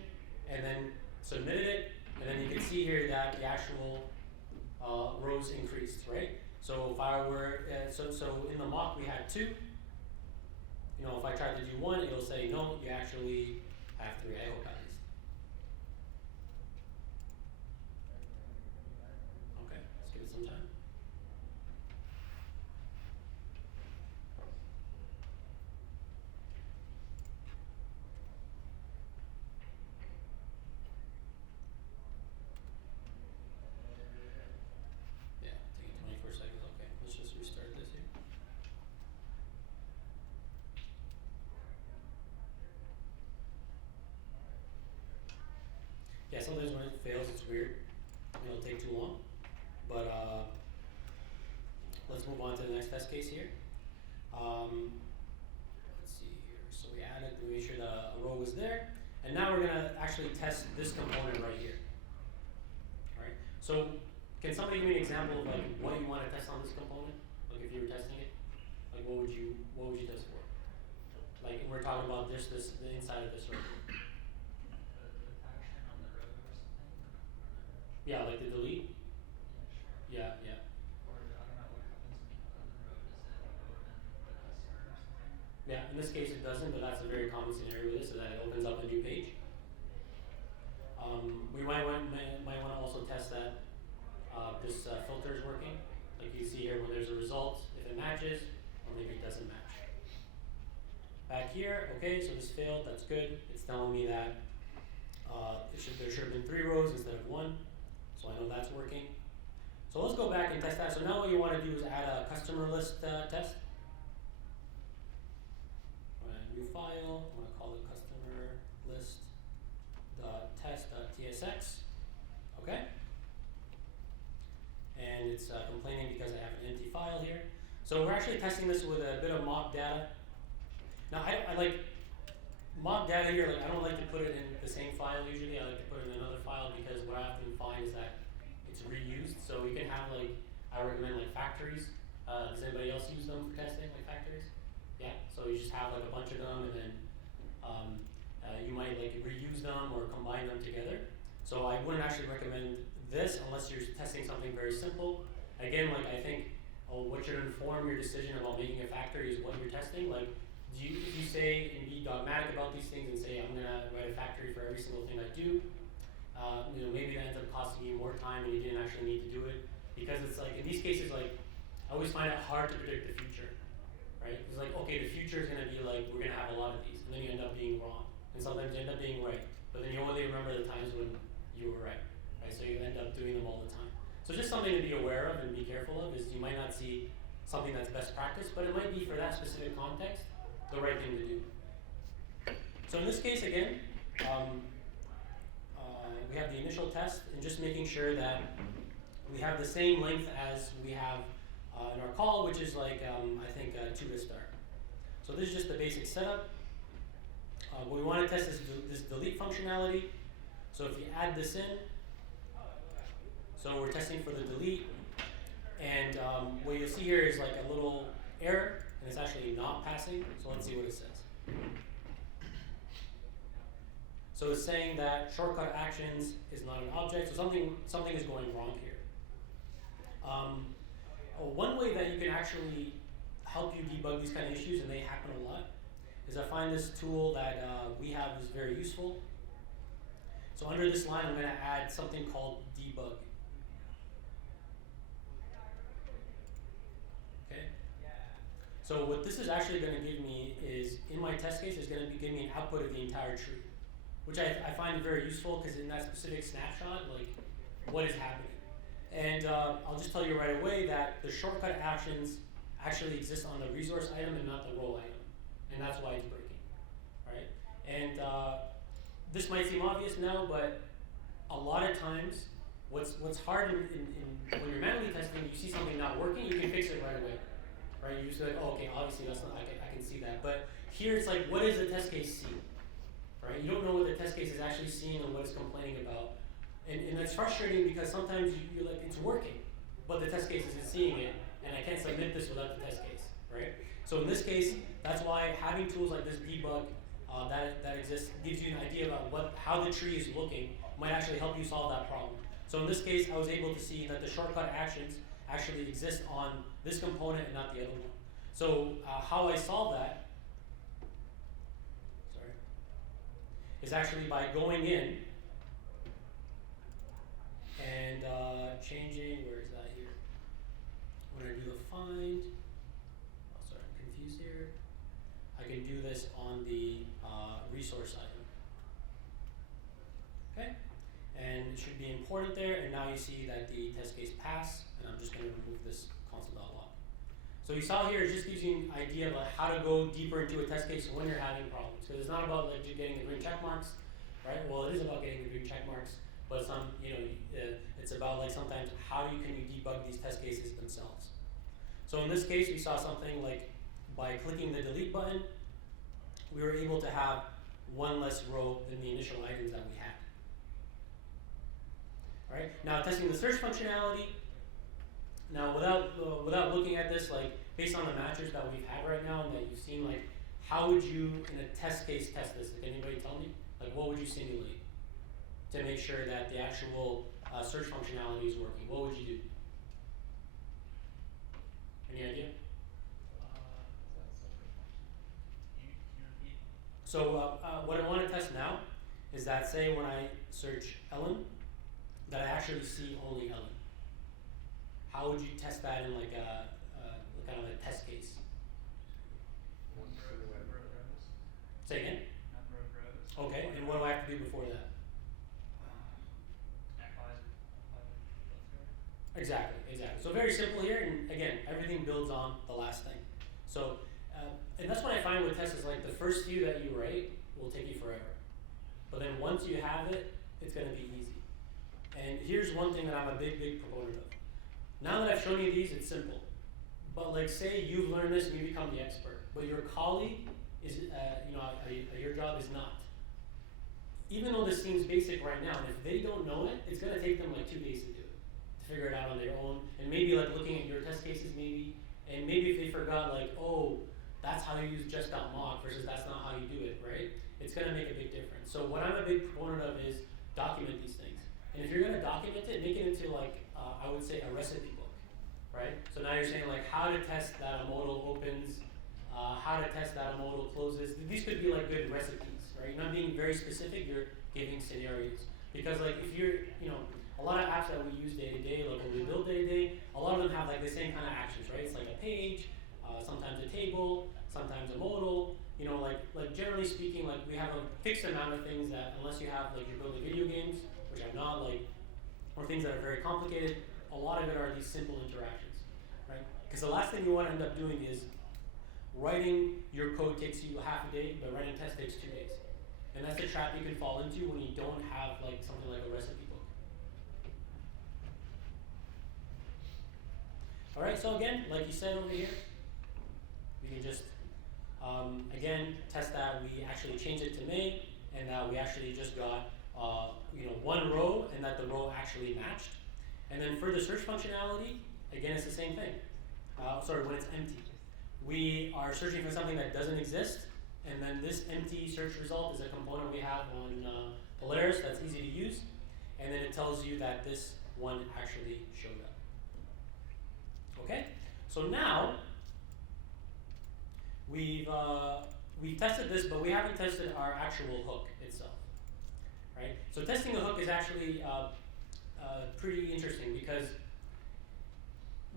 and then submitted it, and then you can see here that the actual rows increased, right? So if I were, so in the mock we had 2. You know, if I tried to do 1, it'll say no, you actually have 3. I hope at least. Okay, let's give it some time. Yeah, taking 24 seconds. Okay, let's just restart this here. Yeah, sometimes when it fails, it's weird. It'll take too long. But let's move on to the next test case here. Let's see here. So we added, we made sure that a row was there. And now we're gonna actually test this component right here. Alright, so can somebody give me an example of like what you want to test on this component? Like if you were testing it, like what would you test for? Like we're talking about the inside of this right here. Action on the road or something? Yeah, like the delete? Yeah, sure. Yeah. Or I don't know what happens when you open the road. Does it open the customer or something? Yeah, in this case it doesn't, but that's a very common scenario with this, so that it opens up a new page. We might want to also test that this filter is working. Like you see here when there's a result, if it matches, or maybe it doesn't match. Back here, okay, so this failed, that's good. It's telling me that there should have been 3 rows instead of 1, so I know that's working. So let's go back and test that. So now what you want to do is add a customer list test. New file, I'm going to call it customer list test.tsx. Okay? And it's complaining because I have an empty file here. So we're actually testing this with a bit of mock data. Now I like mock data here, like I don't like to put it in the same file usually. I like to put it in another file because what I often find is that it's reused. So you can have like, I recommend like factories. Does anybody else use them for testing, like factories? Yeah, so you just have like a bunch of them and then you might like reuse them or combine them together. So I wouldn't actually recommend this unless you're testing something very simple. Again, like I think what should inform your decision about making a factory is what you're testing. Like, if you say and be dogmatic about these things and say I'm gonna write a factory for every single thing I do, maybe that ends up costing you more time and you didn't actually need to do it. Because it's like in these cases, like I always find it hard to predict the future, right? It's like, okay, the future is gonna be like we're gonna have a lot of these, and then you end up being wrong, and sometimes you end up being right, but then you only remember the times when you were right? So you end up doing them all the time. So just something to be aware of and be careful of is you might not see something that's best practice, but it might be for that specific context the right thing to do. So in this case, again, we have the initial test and just making sure that we have the same length as we have in our call, which is like, I think 2 to start. So this is just the basic setup. We want to test this delete functionality. So if you add this in, so we're testing for the delete, and what you'll see here is like a little error, and it's actually not passing, so let's see what it says. So it's saying that shortcut actions is not an object, so something is going wrong here. One way that you can actually help you debug these kind of issues, and they happen a lot, is I find this tool that we have is very useful. So under this line, I'm going to add something called debug. Okay. So what this is actually going to give me is, in my test case, is going to give me an output of the entire tree, which I find very useful because in that specific snapshot, like, what is happening? And I'll just tell you right away that the shortcut actions actually exist on the resource item and not the role item, and that's why it's breaking, right? And this might seem obvious now, but a lot of times, what's hard when you're manually testing, you see something not working, you can fix it right away, right? You just be like, oh, okay, obviously that's not, I can see that. But here it's like, what does the test case see, right? You don't know what the test case is actually seeing and what it's complaining about. And it's frustrating because sometimes you're like, it's working, but the test case isn't seeing it, and I can't submit this without the test case, right? So in this case, that's why having tools like this debug that exists gives you an idea about how the tree is looking, might actually help you solve that problem. So in this case, I was able to see that the shortcut actions actually exist on this component and not the other one. So how I solve that, is actually by going in and changing, where is that here? When I do the find, oh sorry, I'm confused here. I can do this on the resource item. Okay, and it should be important there, and now you see that the test case passed, and I'm just going to remove this console.log. So you saw here, it just gives you an idea about how to go deeper into a test case when you're having problems. Because it's not about like getting the green check marks, right? Well, it is about getting the green check marks, but it's about like sometimes how can you debug these test cases themselves. So in this case, we saw something like by clicking the delete button, we were able to have one less row than the initial items that we had. All right. Now testing the search functionality. Now without looking at this, like based on the matches that we've had right now and that you've seen, like how would you in a test case test this? Can anybody tell me? Like what would you simulate to make sure that the actual search functionality is working? What would you do? Any idea? So what I want to test now is that say when I search Ellen, that I actually see only Ellen. How would you test that in like a kind of a test case? Say again? Number of rows. Okay, and what do I have to do before that? Exactly. So very simple here, and again, everything builds on the last thing. So, and that's what I find with tests is like the first few that you write will take you forever. But then once you have it, it's going to be easy. And here's one thing that I'm a big proponent of. Now that I've shown you these, it's simple. But like say you've learned this and you become the expert, but your colleague is, your job is not. Even though this seems basic right now, if they don't know it, it's gonna take them like 2 days to do it, to figure it out on their own, and maybe like looking at your test cases maybe, and maybe if they forgot like, oh, that's how you use just.mock versus that's not how you do it, right? It's gonna make a big difference. So what I'm a big proponent of is document these things. And if you're gonna document it, make it into like, I would say a recipe book, right? So now you're saying like how to test that a modal opens, how to test that a modal closes. These could be like good recipes, right? You're not being very specific, you're giving scenarios. Because like if you're, a lot of apps that we use day to day, like what we build day to day, a lot of them have like the same kind of actions, right? It's like a page, sometimes a table, sometimes a modal. Like generally speaking, like we have a fixed amount of things that unless you have like you're building video games, which I'm not, like, or things that are very complicated, a lot of it are these simple interactions, right? Because the last thing you want to end up doing is writing your code takes you half a day, but writing test takes 2 days. And that's the trap you can fall into when you don't have like something like a recipe book. All right, so again, like you said over here, we can just, again, test that we actually changed it to May, and that we actually just got, one row, and that the row actually matched. And then for the search functionality, again, it's the same thing. When it's empty. We are searching for something that doesn't exist, and then this empty search result is a component we have on Polaris that's easy to use, and then it tells you that this one actually showed up. Okay, so now we've tested this, but we haven't tested our actual hook itself, right? So testing a hook is actually pretty interesting because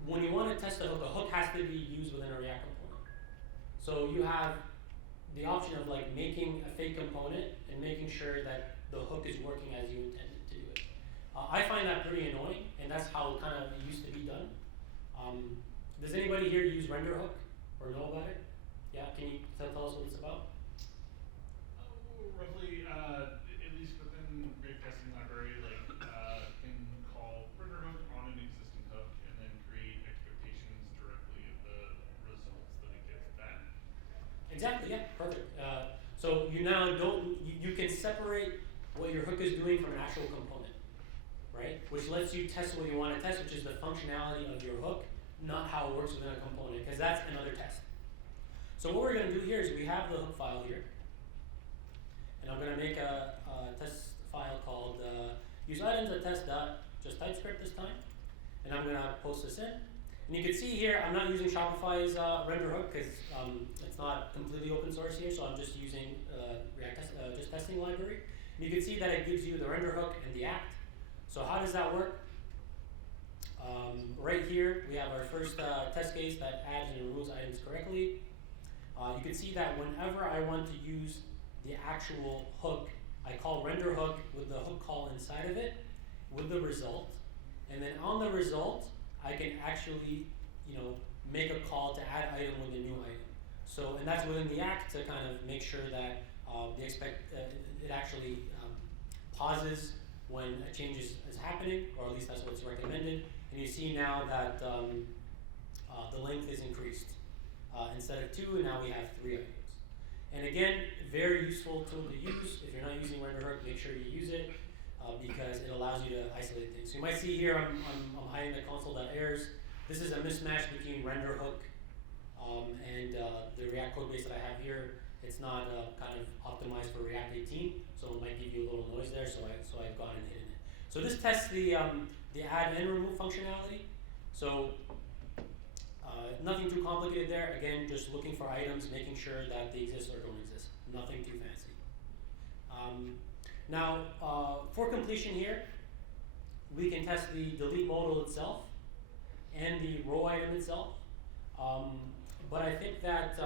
when you want to test a hook has to be used within a React component. So you have the option of like making a fake component and making sure that the hook is working as you intended to do it. I find that pretty annoying, and that's how kind of it used to be done. Does anybody here use RenderHook or know about it? Yeah, can you tell us what it's about? Roughly, at least within Grape testing library, can call RenderHook on an existing hook and then create expectations directly of the results that it gets back. Exactly, yeah, perfect. So you now you can separate what your hook is doing from an actual component, right? Which lets you test what you want to test, which is the functionality of your hook, not how it works within a component, because that's another test. So what we're going to do here is we have the hook file here, and I'm going to make a test file called useItems.test.just TypeScript this time, and I'm going to post this in. And you can see here, I'm not using Shopify's RenderHook because it's not completely open source here, so I'm just using just testing library. And you can see that it gives you the RenderHook and the act. So how does that work? Right here, we have our first test case that adds and removes items correctly. You can see that whenever I want to use the actual hook, I call RenderHook with the hook call inside of it with the result. And then on the result, I can actually, make a call to add item with a new item. So, and that's within the act to kind of make sure that it actually pauses when a change is happening, or at least that's what's recommended. And you see now that the length is increased. Instead of 2, now we have 3 items. And again, very useful tool to use. If you're not using RenderHook, make sure you use it because it allows you to isolate things. So you might see here I'm hiding the console.errors. This is a mismatch between RenderHook and the React code base that I have here. It's not kind of optimized for React 18, so it might give you a little noise there. So I've gone and hidden it. So this tests the add and remove functionality. So nothing too complicated there. Again, just looking for items, making sure that they exist or don't exist. Nothing too fancy. Now, for completion here, we can test the delete modal itself and the row item itself. But I think that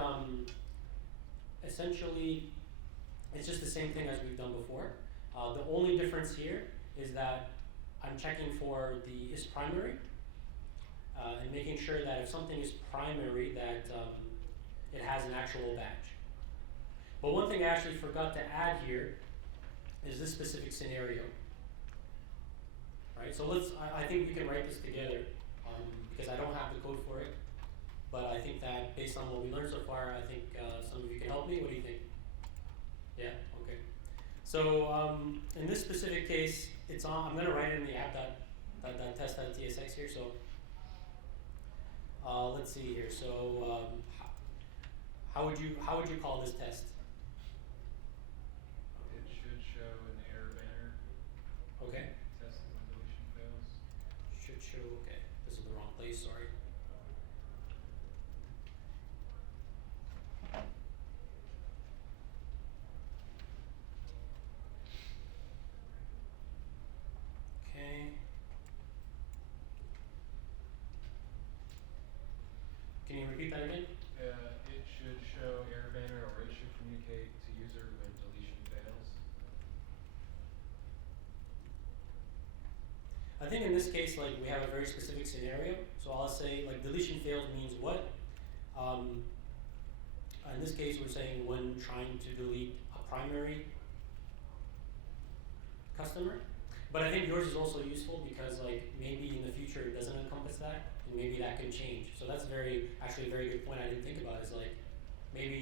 essentially it's just the same thing as we've done before. The only difference here is that I'm checking for the is primary and making sure that if something is primary that it has an actual badge. But one thing I actually forgot to add here is this specific scenario. Right, so I think we can write this together because I don't have the code for it. but I think that based on what we learned so far, I think some of you can help me. What do you think? Yeah. Okay. So in this specific case, it's on. I'm gonna write it in the app.test.tsx here. So let's see here. So how would you call this test? It should show an error banner. Okay. Testing when deletion fails. Should show. Okay. This is the wrong place. Sorry. Okay. Can you repeat that again? It should show error banner, or it should communicate to user when deletion fails. I think in this case, like, we have a very specific scenario. So I'll say, like, deletion failed means what? In this case, we're saying when trying to delete a primary customer. But I think yours is also useful because, like, maybe in the future it doesn't encompass that, and maybe that can change. So that's actually a very good point I didn't think about, is like, maybe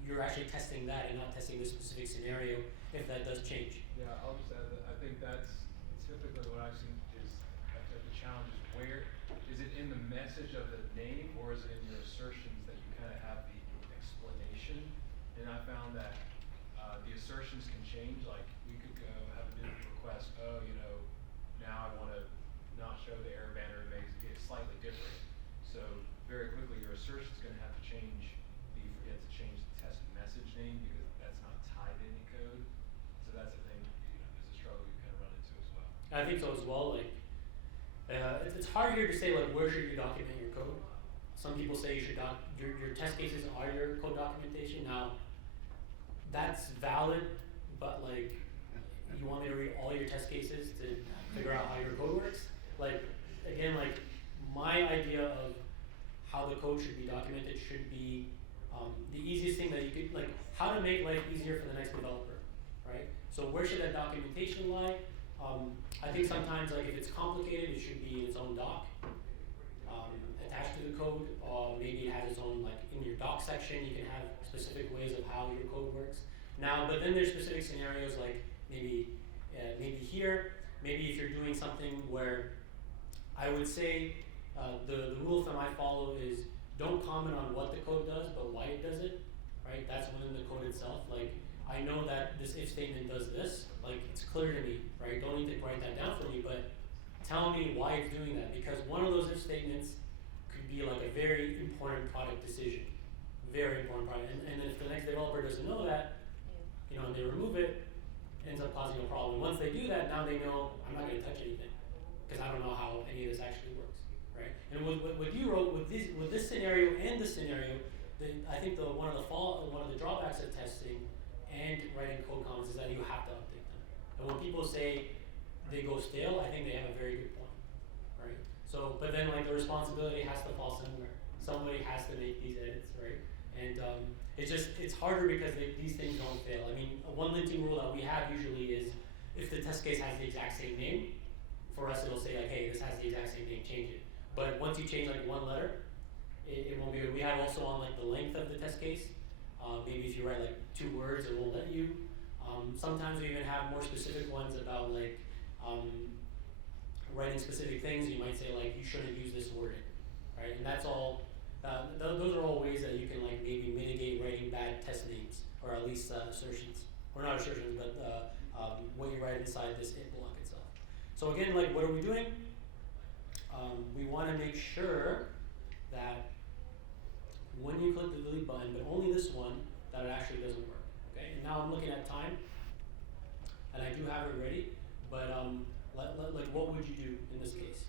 you're actually testing that and not testing this specific scenario if that does change. Yeah, I'll just add that I think that's typically what I've seen is the challenge is where is it in the message of the name, or is it in your assertions that you kind of have the explanation? And I found that the assertions can change. Like, we could go have a new request. Oh, now I want to not show the error banner. It makes it slightly different. So very quickly, your assertion is going to have to change. You forget to change the test message name because that's not tied to any code. So that's a thing. There's a struggle you kind of run into as well. I think so as well. Like, it's hard here to say, like, where should you document your code. Some people say you should your test cases are your code documentation. Now, that's valid, but like, you want me to read all your test cases to figure out how your code works? Like, again, like, my idea of how the code should be documented should be the easiest thing that you could, like, how to make life easier for the next developer, right? So where should that documentation lie? I think sometimes, like, if it's complicated, it should be in its own doc, attached to the code, or maybe it has its own, like, in your doc section, you can have specific ways of how your code works. Now, but then there's specific scenarios, like maybe here, maybe if you're doing something where I would say the rule of thumb I follow is don't comment on what the code does, but why it does it, right? That's within the code itself. Like, I know that this if statement does this, like, it's clear to me, right? Don't need to write that down for me, but tell me why it's doing that, because one of those if statements could be like a very important product decision, very important product, and if the next developer doesn't know that, and they remove it, ends up causing a problem. Once they do that, now they know I'm not going to touch anything because I don't know how any of this actually works, right? And what you wrote with this scenario and this scenario, I think one of the drawbacks of testing and writing code comments is that you have to update them. And when people say they go stale, I think they have a very good point, right? So, but then, like, the responsibility has to fall somewhere. Somebody has to make these edits, right? And it's harder because these things don't fail. I mean, one limiting rule that we have usually is if the test case has the exact same name, for us it'll say, like, hey, this has the exact same name, change it. But once you change, like, one letter, it won't be. We have also on, like, the length of the test case. Maybe if you write, like, 2 words, it won't let you. Sometimes we even have more specific ones about, like, writing specific things. You might say, like, you shouldn't use this wording, right? And that's all. Those are all ways that you can, like, maybe mitigate writing bad test names, or at least assertions, or not assertions, but what you write inside this if block itself. So again, like, what are we doing? We want to make sure that when you click the delete button, but only this one, that it actually doesn't work. Okay. And now I'm looking at time, and I do have it ready. But like, what would you do in this case?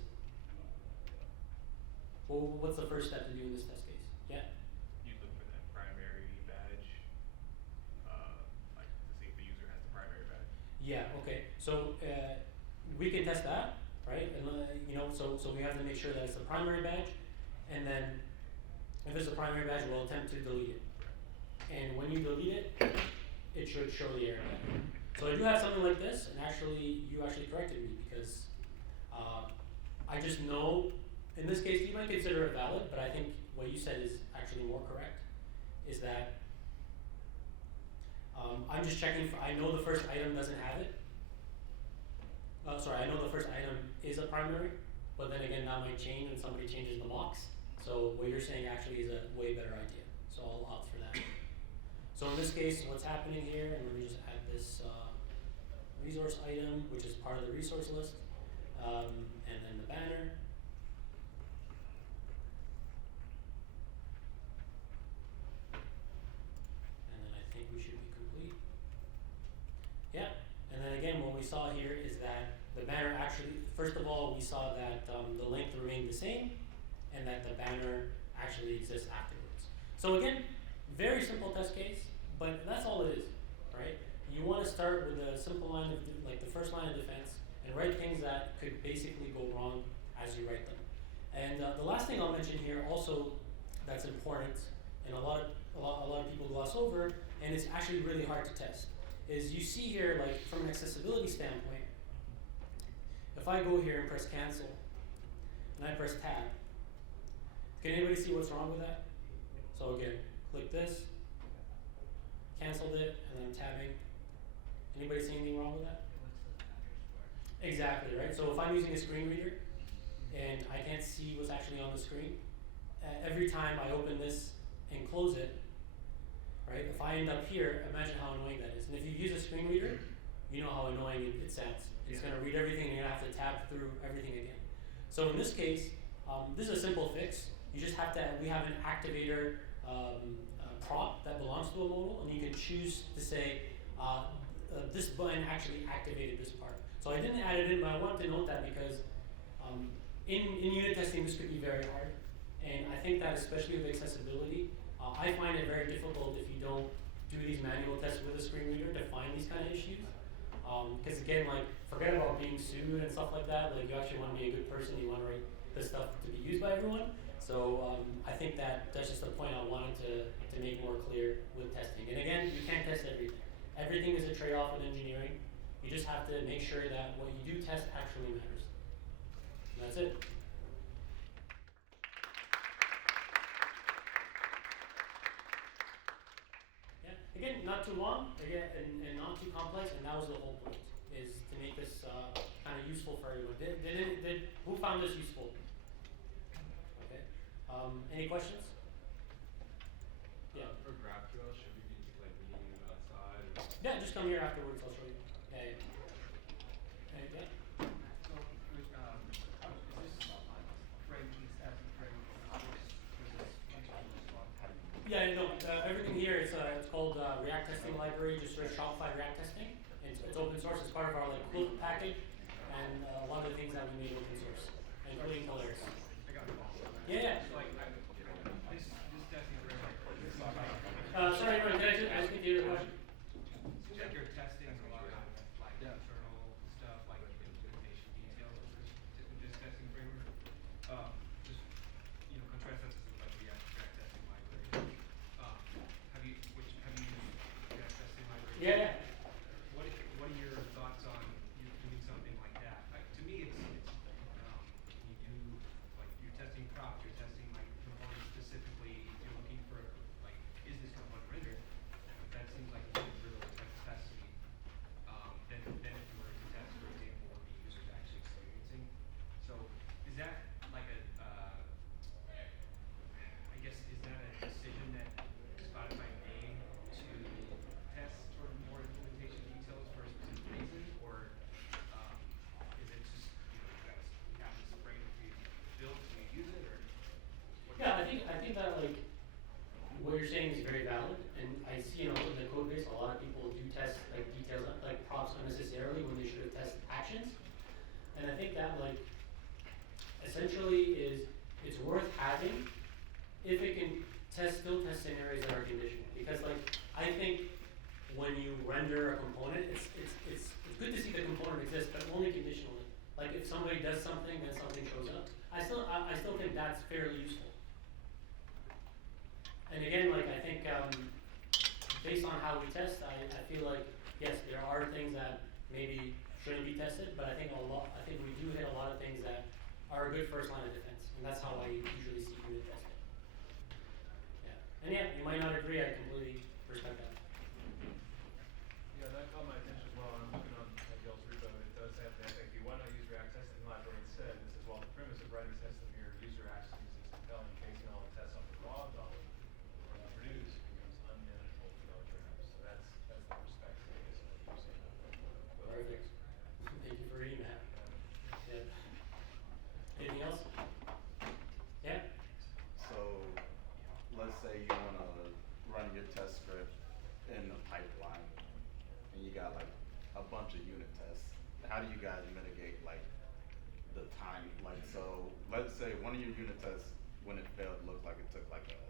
Well, what's the first step to do in this test case? Yeah? You look for that primary badge, like to see if the user has the primary badge. Yeah, okay. So we can test that, right? And so we have to make sure that it's the primary badge, and then if it's a primary badge, we'll attempt to delete it. And when you delete it, it should show the error badge. So I do have something like this, and you actually corrected me because I just know. In this case, you might consider it valid, but I think what you said is actually more correct, is that I'm just checking for, I know the first item doesn't have it. Sorry, I know the first item is a primary, but then again, that might change when somebody changes the mocks. So what you're saying actually is a way better idea. So I'll opt for that. So in this case, what's happening here, and let me just add this resource item, which is part of the resource list, and then the banner. And then I think we should be complete. Yeah, and then again, what we saw here is that the banner actually, first of all, we saw that the length remained the same, and that the banner actually exists afterwards. So again, very simple test case, but that's all it is, right? You want to start with a simple line of, like the first line of defense, and write things that could basically go wrong as you write them. And the last thing I'll mention here also that's important, and a lot of people gloss over, and it's actually really hard to test, is you see here, like from an accessibility standpoint, if I go here and press cancel, and I press tab, can anybody see what's wrong with that? So again, click this, canceled it, and then I'm tabbing. Anybody see anything wrong with that? It looks like the boundary square. Exactly, right? So if I'm using a screen reader and I can't see what's actually on the screen, every time I open this and close it, right? If I end up here, imagine how annoying that is. And if you use a screen reader, you know how annoying it sounds. It's going to read everything and you're going to have to tab through everything again. So in this case, this is a simple fix. You just have to, we have an activator prop that belongs to a modal, and you can choose to say, this button actually activated this part. So I didn't add it in, but I wanted to note that because in unit testing, this could be very hard. And I think that especially with accessibility, I find it very difficult if you don't do these manual tests with a screen reader to find these kind of issues. Because again, like, forget about being sued and stuff like that. Like, you actually want to be a good person. You want to write this stuff to be used by everyone. So I think that's just a point I wanted to make more clear with testing. And again, you can't test everything. Everything is a trade-off with engineering. You just have to make sure that what you do test actually matters. And that's it. Yeah. Again, not too long, again, and not too complex, and that was the whole point, is to make this kind of useful for everyone. Who found this useful? Okay. Any questions? Yeah. For GraphQL, should we be like meeting outside? Or? Yeah, just come here afterwards. I'll show you. Yeah. Yeah. So, is this frame keys as a frame of objects? Yeah, no, everything here is it's called React Testing Library. Just search Shopify React Testing. It's open source. It's part of our like Quilt package, and a lot of the things that we made open source, including colors. I got it all. Yeah. Like, this testing frame, Sorry, everyone. Can I just continue the question? seems like you're testing a lot of like internal stuff, like implementation details with this testing framework. Just contrast that to like React testing library. Have you used React testing library? Yeah. What are your thoughts on you doing something like that? To me, it's you do like you're testing props, you're testing like components specifically. You're looking for like, is this component rendered? That seems like a more brutal type of test to me. Than if you were to test, for example, what the user's actually experiencing. So is that like I guess is that a decision that Spotify made to test sort of more implementation details for a specific reason, or is it just you have this framework you built and you use it, or what? Yeah, I think that like what you're saying is very valid, and I see in the code base a lot of people do test like details like props unnecessarily when they should have tested actions, and I think that like essentially it's worth having if it can still test scenarios that are conditional, because like I think when you render a component, it's good to see the component exist, but only conditionally. Like if somebody does something, then something shows up. I still think that's fairly useful. And again, like I think based on how we test, I feel like yes, there are things that maybe shouldn't be tested, but I think we do hit a lot of things that are a good first line of defense, and that's how I usually see unit testing. And yeah, you might not agree, I completely respect that. Yeah, that caught my attention as well. I'm looking on y'all's repo, and it does have the FAQ. Why not use React testing library instead? And it says, well, the premise of writing tests in your user access is compelling case and all the tests off the raw dollar when you produce becomes unmanageable for larger apps. So that's the perspective, I guess, of what you're saying. Perfect. Thank you for reading that. Yeah. Anything else? Yeah? So, let's say you wanna run your test script in the pipeline, and you got like a bunch of unit tests. How do you guys mitigate like the time? Like, so, let's say one of your unit tests, when it failed, looked like it took like a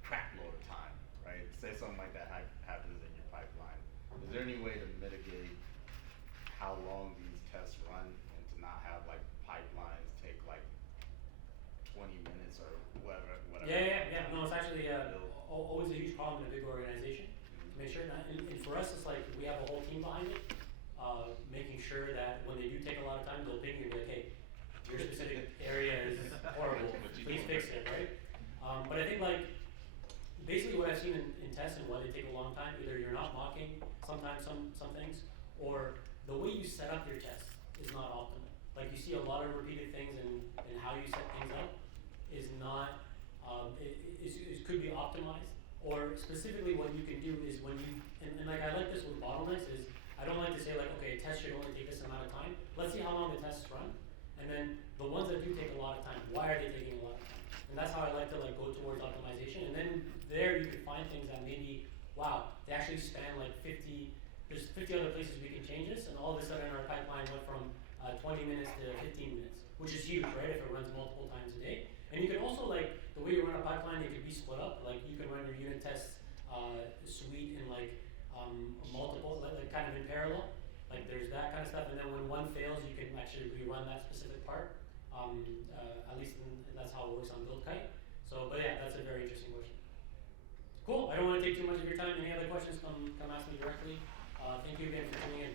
crap load of time, right? Say something like that happens in your pipeline. Is there any way to mitigate how long these tests run and to not have like pipelines take like 20 minutes or whatever? Yeah. No, it's actually Build. always a huge problem in a big organization. To make sure that, and for us, it's like we have a whole team behind it, making sure that when they do take a lot of time, they'll ping you and be like, hey, your specific area is horrible, please fix it, right? But I think like, basically what I've seen in tests and why they take a long time, either you're not mocking sometimes some things, or the way you set up your test is not optimal. Like you see a lot of repeated things and how you set things up is not, it could be optimized. Or specifically what you can do is when you, and like I like this with bottlenecks is, I don't like to say like, okay, a test should only take this amount of time. Let's see how long the tests run. And then the ones that do take a lot of time, why are they taking a lot of time? And that's how I like to like go towards optimization. And then there you can find things that maybe, wow, they actually span like 50, there's 50 other places we can change this, and all of a sudden our pipeline went from 20 minutes to 15 minutes, which is huge, right, if it runs multiple times a day. And you can also, like, the way you run a pipeline, it could be split up. Like, you can run your unit tests suite in, like, multiple, like kind of in parallel. Like, there's that kind of stuff, and then when one fails, you can actually rerun that specific part. At least that's how it works on BuildKite. So, but yeah, that's a very interesting question. Cool, I don't want to take too much of your time. Any other questions, come ask me directly. Thank you again for tuning in.